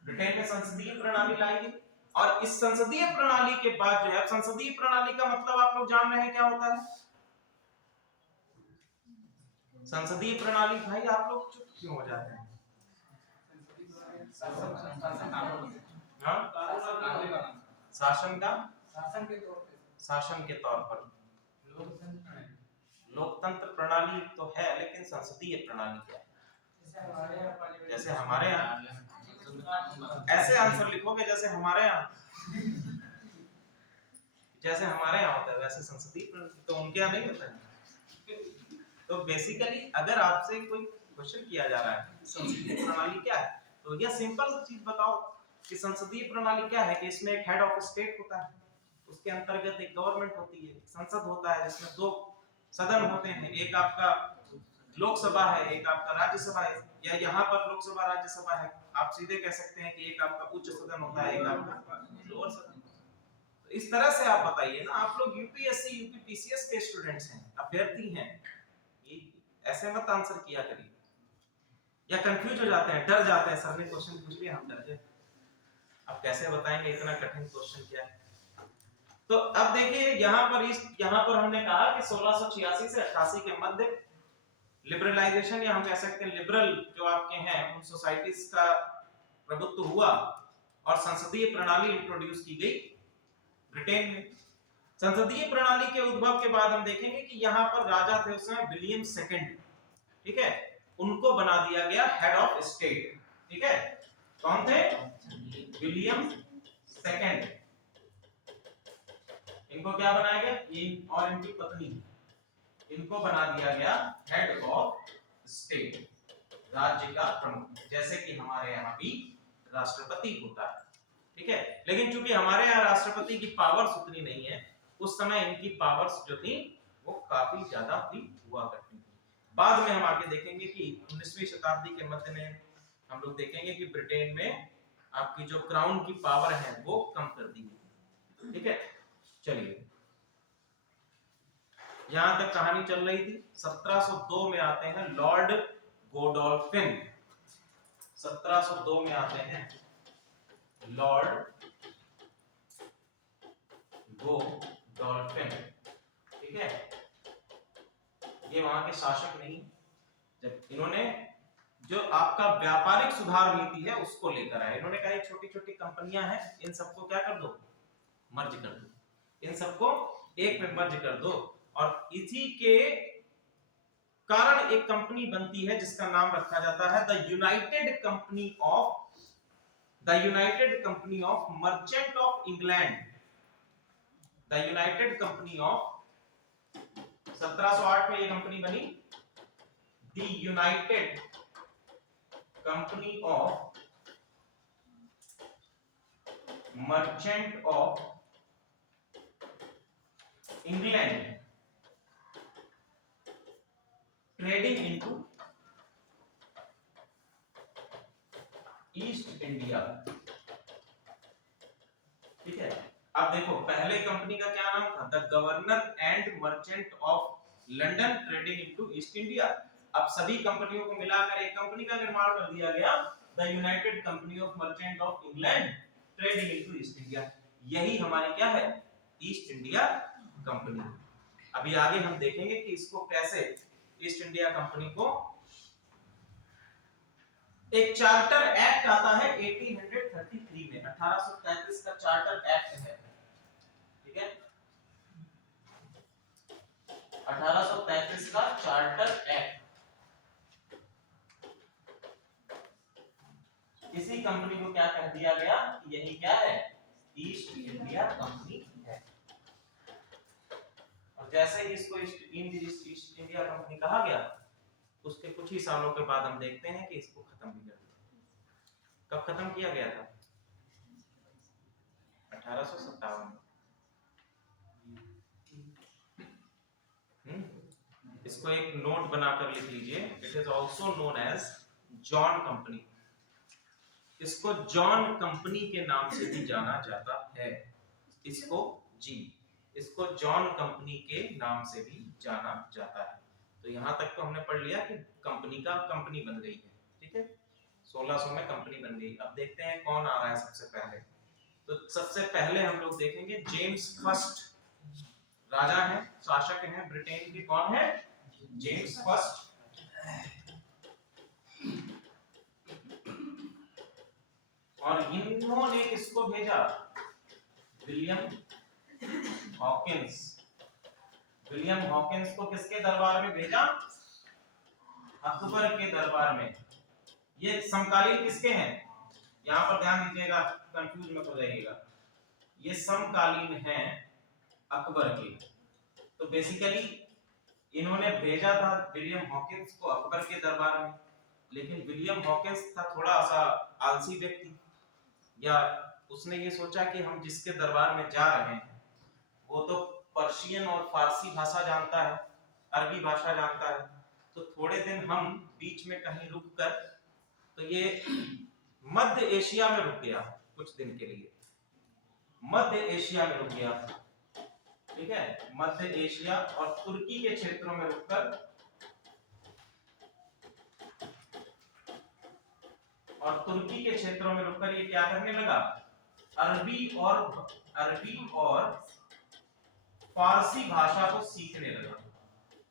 ब्रिटेन में संसदीय प्रणाली लाई गई। और इस संसदीय प्रणाली के बाद जो है, संसदीय प्रणाली का मतलब आप लोग जान रहे हैं क्या होता है। संसदीय प्रणाली, भाई आप लोग चुप क्यों हो जाते हैं? शासन का, शासन के तौर पर लोकतंत्र प्रणाली तो है, लेकिन संसदीय प्रणाली क्या है? जैसे हमारे यहाँ ऐसे आंसर लिखोगे जैसे हमारे यहाँ, जैसे हमारे यहाँ होता है वैसे संसदीय प्रणाली तो उनके यहाँ नहीं होता है। तो बेसिकली अगर आपसे कोई क्वेश्चन किया जा रहा है संसदीय प्रणाली क्या है, तो यह सिंपल चीज बताओ कि संसदीय प्रणाली क्या है कि इसमें एक हेड ऑफ स्टेट होता है, उसके अंतर्गत एक गवर्नमेंट होती है, संसद होता है जिसमें दो सदन होते हैं, एक आपका लोकसभा है, एक आपका राज्यसभा है, या यहाँ पर लोकसभा राज्यसभा है। आप सीधे कह सकते हैं कि एक आपका उच्च सदन होता है, एक आपका लोअर सदन। तो इस तरह से आप बताइए ना, आप लोग यूपीएससी यूपीपीसीएस के स्टूडेंट्स हैं, अभ्यर्थी हैं, ऐसे मत आंसर किया करिए या कंफ्यूज हो जाते हैं, डर जाते हैं, सर ने क्वेश्चन पूछ लिया हम डर गए, अब कैसे बताएंगे इतना कठिन क्वेश्चन क्या है। तो अब देखिए यहाँ पर हमने कहा कि 1686 से 88 के मध्य लिबरलाइजेशन या हम कह सकते हैं लिबरल जो आपके हैं उन सोसाइटीज का प्रभुत्व हुआ और संसदीय प्रणाली इंट्रोड्यूस की गई ब्रिटेन में। संसदीय प्रणाली के उद्भव के बाद हम देखेंगे कि यहाँ पर राजा थे उस समय विलियम सेकंड, ठीक है, उनको बना दिया गया हेड ऑफ स्टेट, ठीक है। कौन थे? William second. इनको क्या बनाया गया, इन और इनकी पत्नी, इनको बना दिया गया हेड ऑफ स्टेट, राज्य का प्रमुख, जैसे कि हमारे यहाँ भी राष्ट्रपति होता है, ठीक है। लेकिन चूंकि हमारे यहाँ राष्ट्रपति की पावर्स उतनी नहीं है, उस समय इनकी पावर्स जो थी वो काफी ज्यादा थी हुआ करती थी। बाद में हम आगे देखेंगे कि 19वीं शताब्दी के मध्य में हम लोग देखेंगे कि ब्रिटेन में आपकी जो क्राउन की पावर है वो कम कर दी गई, ठीक है। चलिए यहां तक कहानी चल रही थी। 1702 में आते हैं लॉर्ड गोडोल्फिन, 1702 में आते हैं लॉर्ड गोडोल्फिन, ठीक है। ये वहां के शासक नहीं, जब इन्होंने जो आपका व्यापारिक सुधार नीति है उसको लेकर आए। इन्होंने कहा छोटी छोटी कंपनियां हैं, इन सबको क्या कर दो, मर्ज कर दो, इन सबको एक में मर्ज कर दो। और इसी के कारण एक कंपनी बनती है जिसका नाम रखा जाता है the United company of merchant of England, the United company of 1708 में ये कंपनी बनी, the United company of merchant of England, trading into east India. ठीक है, अब देखो पहले कंपनी का क्या नाम था, the governor and merchant of London trading into east India. अब सभी कंपनियों को मिलाकर एक कंपनी का निर्माण कर दिया गया, the United company of merchant of England trading into east India. यही हमारी क्या है, ईस्ट इंडिया कंपनी। अभी आगे हम देखेंगे कि इसको कैसे ईस्ट इंडिया कंपनी को एक चार्टर एक्ट आता है 1833 में, 1833 का चार्टर एक्ट है। ठीक है, 1833 का चार्टर एक्ट इसी कंपनी को क्या कह दिया गया, यही क्या है, ईस्ट इंडिया कंपनी है। और जैसे ही इसको ईस्ट इंडिया कंपनी कहा गया, उसके कुछ ही सालों के बाद हम देखते हैं कि इसको खत्म भी कर दिया। कब खत्म किया गया था, 1857 में। इसको एक नोट बनाकर लिख लीजिए, it is also known as John company. इसको जॉन कंपनी के नाम से भी जाना जाता है, इसको जॉन कंपनी के नाम से भी जाना जाता है। तो यहां तक तो हमने पढ़ लिया कि कंपनी बन गई है। ठीक है, 1600 में कंपनी बन गई। अब देखते हैं कौन आ रहा है सबसे पहले। तो सबसे पहले हम लोग देखेंगे जेम्स फर्स्ट राजा हैं, शासक हैं ब्रिटेन के। कौन है, जेम्स फर्स्ट। और इन्होंने किसको भेजा, विलियम हॉकिंस। विलियम हॉकिंस को किसके दरबार में भेजा, अकबर के दरबार में। ये समकालीन किसके हैं, यहां पर ध्यान दीजिएगा, कंफ्यूज मत हो जाइएगा। ये समकालीन हैं अकबर के। तो बेसिकली इन्होंने भेजा था विलियम हॉकिंस को अकबर के दरबार में, लेकिन विलियम हॉकिंस था थोड़ा सा आलसी व्यक्ति, या उसने ये सोचा कि हम जिसके दरबार में जा रहे हैं वो तो पर्शियन और फारसी भाषा जानता है, अरबी भाषा जानता है, तो थोड़े दिन हम बीच में कहीं रुक कर, तो ये मध्य एशिया में रुक गया कुछ दिन के लिए, मध्य एशिया में रुक गया। ठीक है, मध्य एशिया और तुर्की के क्षेत्रों में रुककर, और तुर्की के क्षेत्रों में रुककर ये क्या करने लगा, अरबी और फारसी भाषा को सीखने लगा।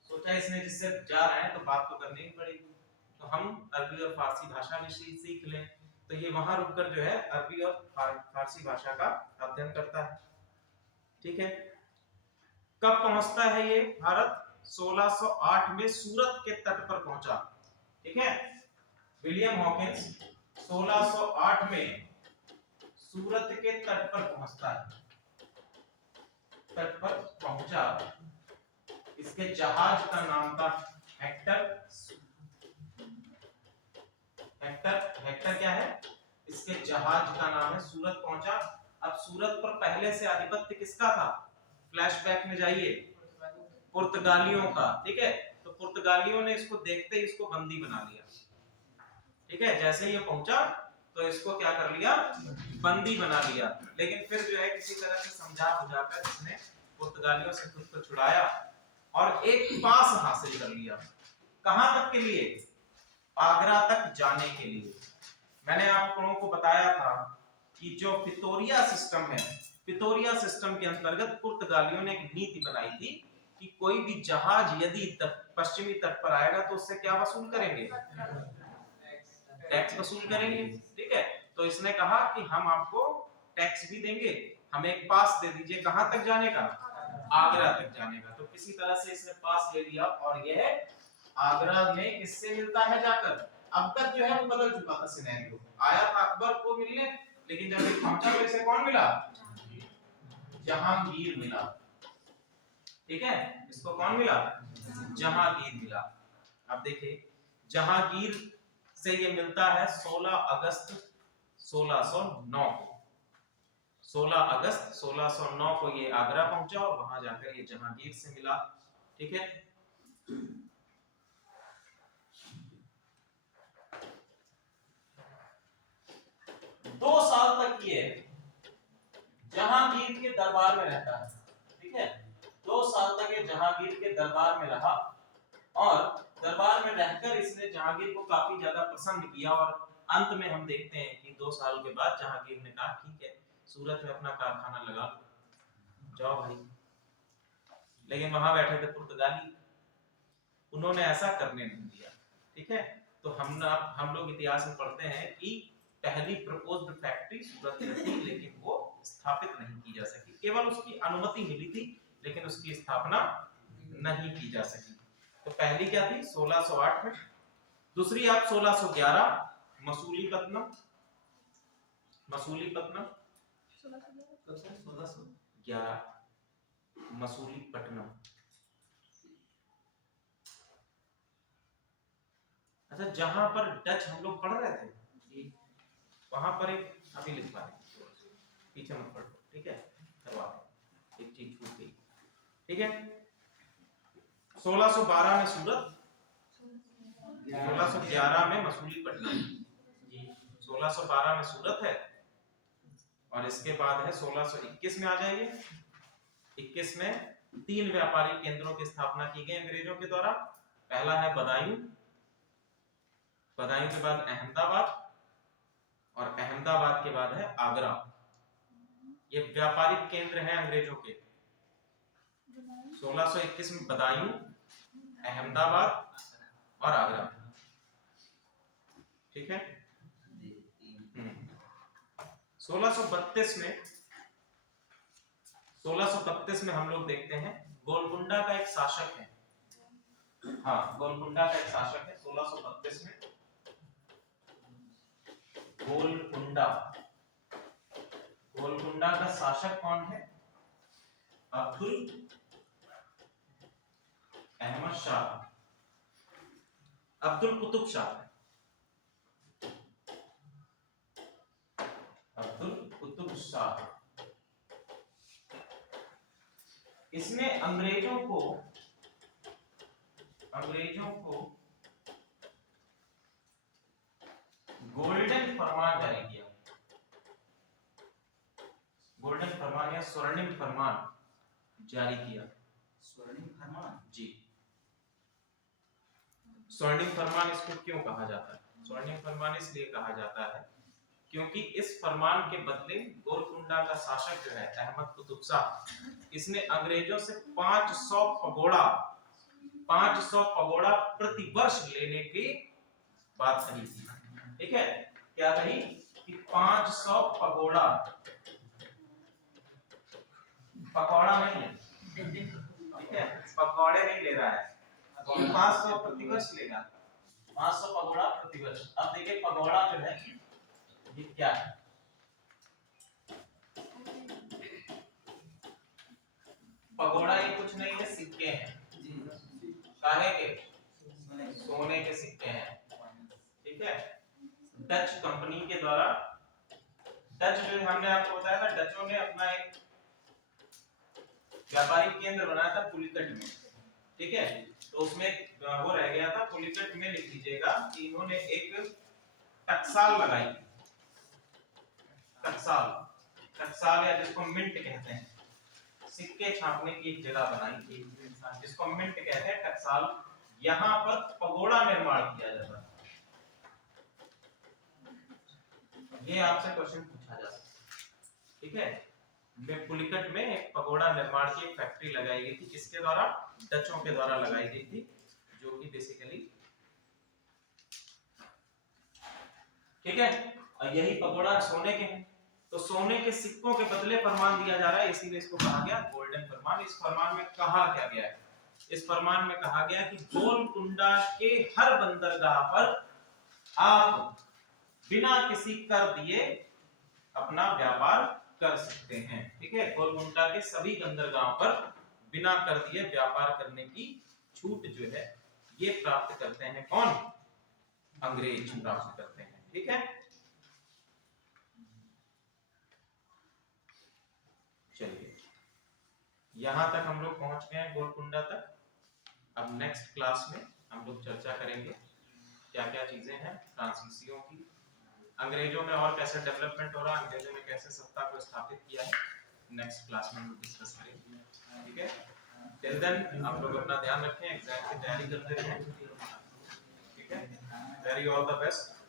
सोचा इसने जिससे जा रहे हैं तो बात तो करनी ही पड़ेगी, तो हम अरबी और फारसी भाषा भी सीख लें। तो ये वहां रुककर जो है अरबी और फारसी भाषा का अध्ययन करता है। ठीक है, कब पहुंचता है ये भारत, 1608 में सूरत के तट पर पहुंचा। ठीक है, विलियम हॉकिंस 1608 में सूरत के तट पर पहुंचता है, तट पर पहुंचा। इसके जहाज का नाम था हेक्टर। हेक्टर क्या है, इसके जहाज का नाम है। सूरत पहुंचा। अब सूरत पर पहले से आधिपत्य किसका था, फ्लैशबैक में जाइए, पुर्तगालियों का। ठीक है, तो पुर्तगालियों ने इसको देखते ही इसको बंदी बना लिया। ठीक है, जैसे ये पहुंचा तो इसको क्या कर लिया, बंदी बना लिया। लेकिन फिर जो है किसी तरह से समझा बुझाकर इसने पुर्तगालियों से खुद को छुड़ाया और एक पास हासिल कर लिया। कहां तक के लिए, आगरा तक जाने के लिए। मैंने आप लोगों को बताया था कि जो पितोरिया सिस्टम है, पितोरिया सिस्टम के अंतर्गत पुर्तगालियों ने एक नीति बनाई थी कि कोई भी जहाज यदि पश्चिमी तट पर आएगा तो उससे क्या वसूल करेंगे, टैक्स वसूल करेंगे। ठीक है, तो इसने कहा कि हम आपको टैक्स भी देंगे, हमें एक पास दे दीजिए, कहां तक जाने का, आगरा तक जाने का। तो किसी तरह से इसने पास ले लिया और यह आगरा में किससे मिलता है जाकर। अब तक जो है वो बदल चुका था सिनेरियो, आया था अकबर को मिलने, लेकिन जब ये पहुंचा तो इसे कौन मिला, जहांगीर मिला। ठीक है, इसको कौन मिला, जहांगीर मिला। अब देखिए जहांगीर से ये मिलता है 16 अगस्त 1609 को। 16 अगस्त 1609 को ये आगरा पहुंचा और वहां जाकर ये जहांगीर से मिला। ठीक है, दरबार में रहता है, ठीक है। 2 साल तक ये जहांगीर के दरबार में रहा और दरबार में रहकर इसने जहांगीर को काफी ज्यादा पसंद किया और अंत में हम देखते हैं कि 2 साल के बाद जहांगीर ने कहा ठीक है सूरत में अपना कारखाना लगा जाओ भाई, लेकिन वहां बैठे थे पुर्तगाली, उन्होंने ऐसा करने नहीं दिया, ठीक है। तो हम लोग इतिहास में पढ़ते हैं कि पहली प्रपोज्ड फैक्ट्री सूरत में थी लेकिन वो स्थापित नहीं की जा सकी, केवल उसकी अनुमति मिली थी लेकिन उसकी स्थापना नहीं की जा सकी। तो पहली क्या थी 1608 में, दूसरी आप 1611 मसूलीपट्टनम, मसूलीपट्टनम 11 मसूलीपट्टनम। अच्छा जहां पर डच हम लोग पढ़ रहे थे वहां पर एक अभी लिखवा दें, पीछे मत पढ़ो, ठीक है, करवा दें, एक चीज छूट गई, ठीक है। 1612 में सूरत, 1611 में मसूलीपट्टनम, 1612 में सूरत है और इसके बाद है 1621 में आ जाइए। 21 में 3 व्यापारिक केंद्रों की स्थापना की गई अंग्रेजों के द्वारा। पहला है बदायूं, बदायूं के बाद अहमदाबाद और अहमदाबाद के बाद है आगरा। ये व्यापारिक केंद्र हैं अंग्रेजों के। 1621 में बदायूं, अहमदाबाद और आगरा, ठीक है। 1632 में हम लोग देखते हैं गोलकुंडा का एक शासक है, हाँ गोलकुंडा का एक शासक है 1632 में। गोलकुंडा, गोलकुंडा का शासक कौन है? अब्दुल अहमद शाह, अब्दुल कुतुब शाह, अब्दुल कुतुब शाह। इसने अंग्रेजों को गोल्डन फरमान जारी किया, गोल्डन फरमान या स्वर्णिम फरमान जारी किया। स्वर्णिम फरमान जी, स्वर्णिम फरमान इसको क्यों कहा जाता है? स्वर्णिम फरमान इसलिए कहा जाता है क्योंकि इस फरमान के बदले गोलकुंडा का शासक जो है अहमद कुतुब शाह, इसने अंग्रेजों से 500 पगोड़ा प्रति वर्ष लेने की बात कही थी, ठीक है। क्या कही कि 500 पगोड़ा, पकौड़ा नहीं है, ठीक है, पकौड़े नहीं ले रहा है, 500 प्रति वर्ष लेगा, 500 पगोड़ा प्रति वर्ष। अब देखिए पगोड़ा जो है ये क्या है? पगोड़ा ये कुछ नहीं है, सिक्के हैं, काहे के? सोने के सिक्के हैं, ठीक है। डच कंपनी के द्वारा, डच जो हमने आपको बताया था, डचों ने अपना एक व्यापारिक केंद्र बनाया था पुलिकट में, ठीक है। तो उसमें वो रह गया था, पुलिकट में लिख लीजिएगा कि इन्होंने एक टकसाल लगाई, टकसाल या जिसको मिंट कहते हैं, सिक्के छापने की एक जगह बनाई थी जिसको मिंट कहते हैं, टकसाल। यहाँ पर पगोड़ा निर्माण किया जाता है। ये आपसे क्वेश्चन पूछा जा सकता है, ठीक है। पुलिकट में एक पगोड़ा निर्माण की एक फैक्ट्री लगाई गई थी, किसके द्वारा? डचों के द्वारा लगाई गई थी, जो कि बेसिकली, ठीक है। और यही पगोड़ा सोने के हैं, तो सोने के सिक्कों के बदले फरमान दिया जा रहा है, इसीलिए इसको कहा गया गोल्डन फरमान। इस फरमान में कहा क्या गया है? इस फरमान में कहा गया कि गोलकुंडा के हर बंदरगाह पर आप बिना किसी कर दिए अपना व्यापार कर सकते हैं, ठीक है। गोलकुंडा के सभी बंदरगाहों पर बिना कर दिए व्यापार करने की छूट जो है ये प्राप्त करते हैं कौन? अंग्रेज प्राप्त करते हैं, ठीक है। चलिए यहां तक हम लोग पहुंच गए हैं, गोलकुंडा तक। अब नेक्स्ट क्लास में हम लोग चर्चा करेंगे क्या क्या चीजें हैं फ्रांसीसियों की, अंग्रेजों में और कैसे डेवलपमेंट हो रहा है, अंग्रेजों ने कैसे सत्ता को स्थापित किया है, नेक्स्ट क्लास में हम डिस्कस करेंगे, ठीक है। टिल देन आप लोग अपना ध्यान रखें, एग्जाम की तैयारी करते रहें, ठीक है। Very all the best.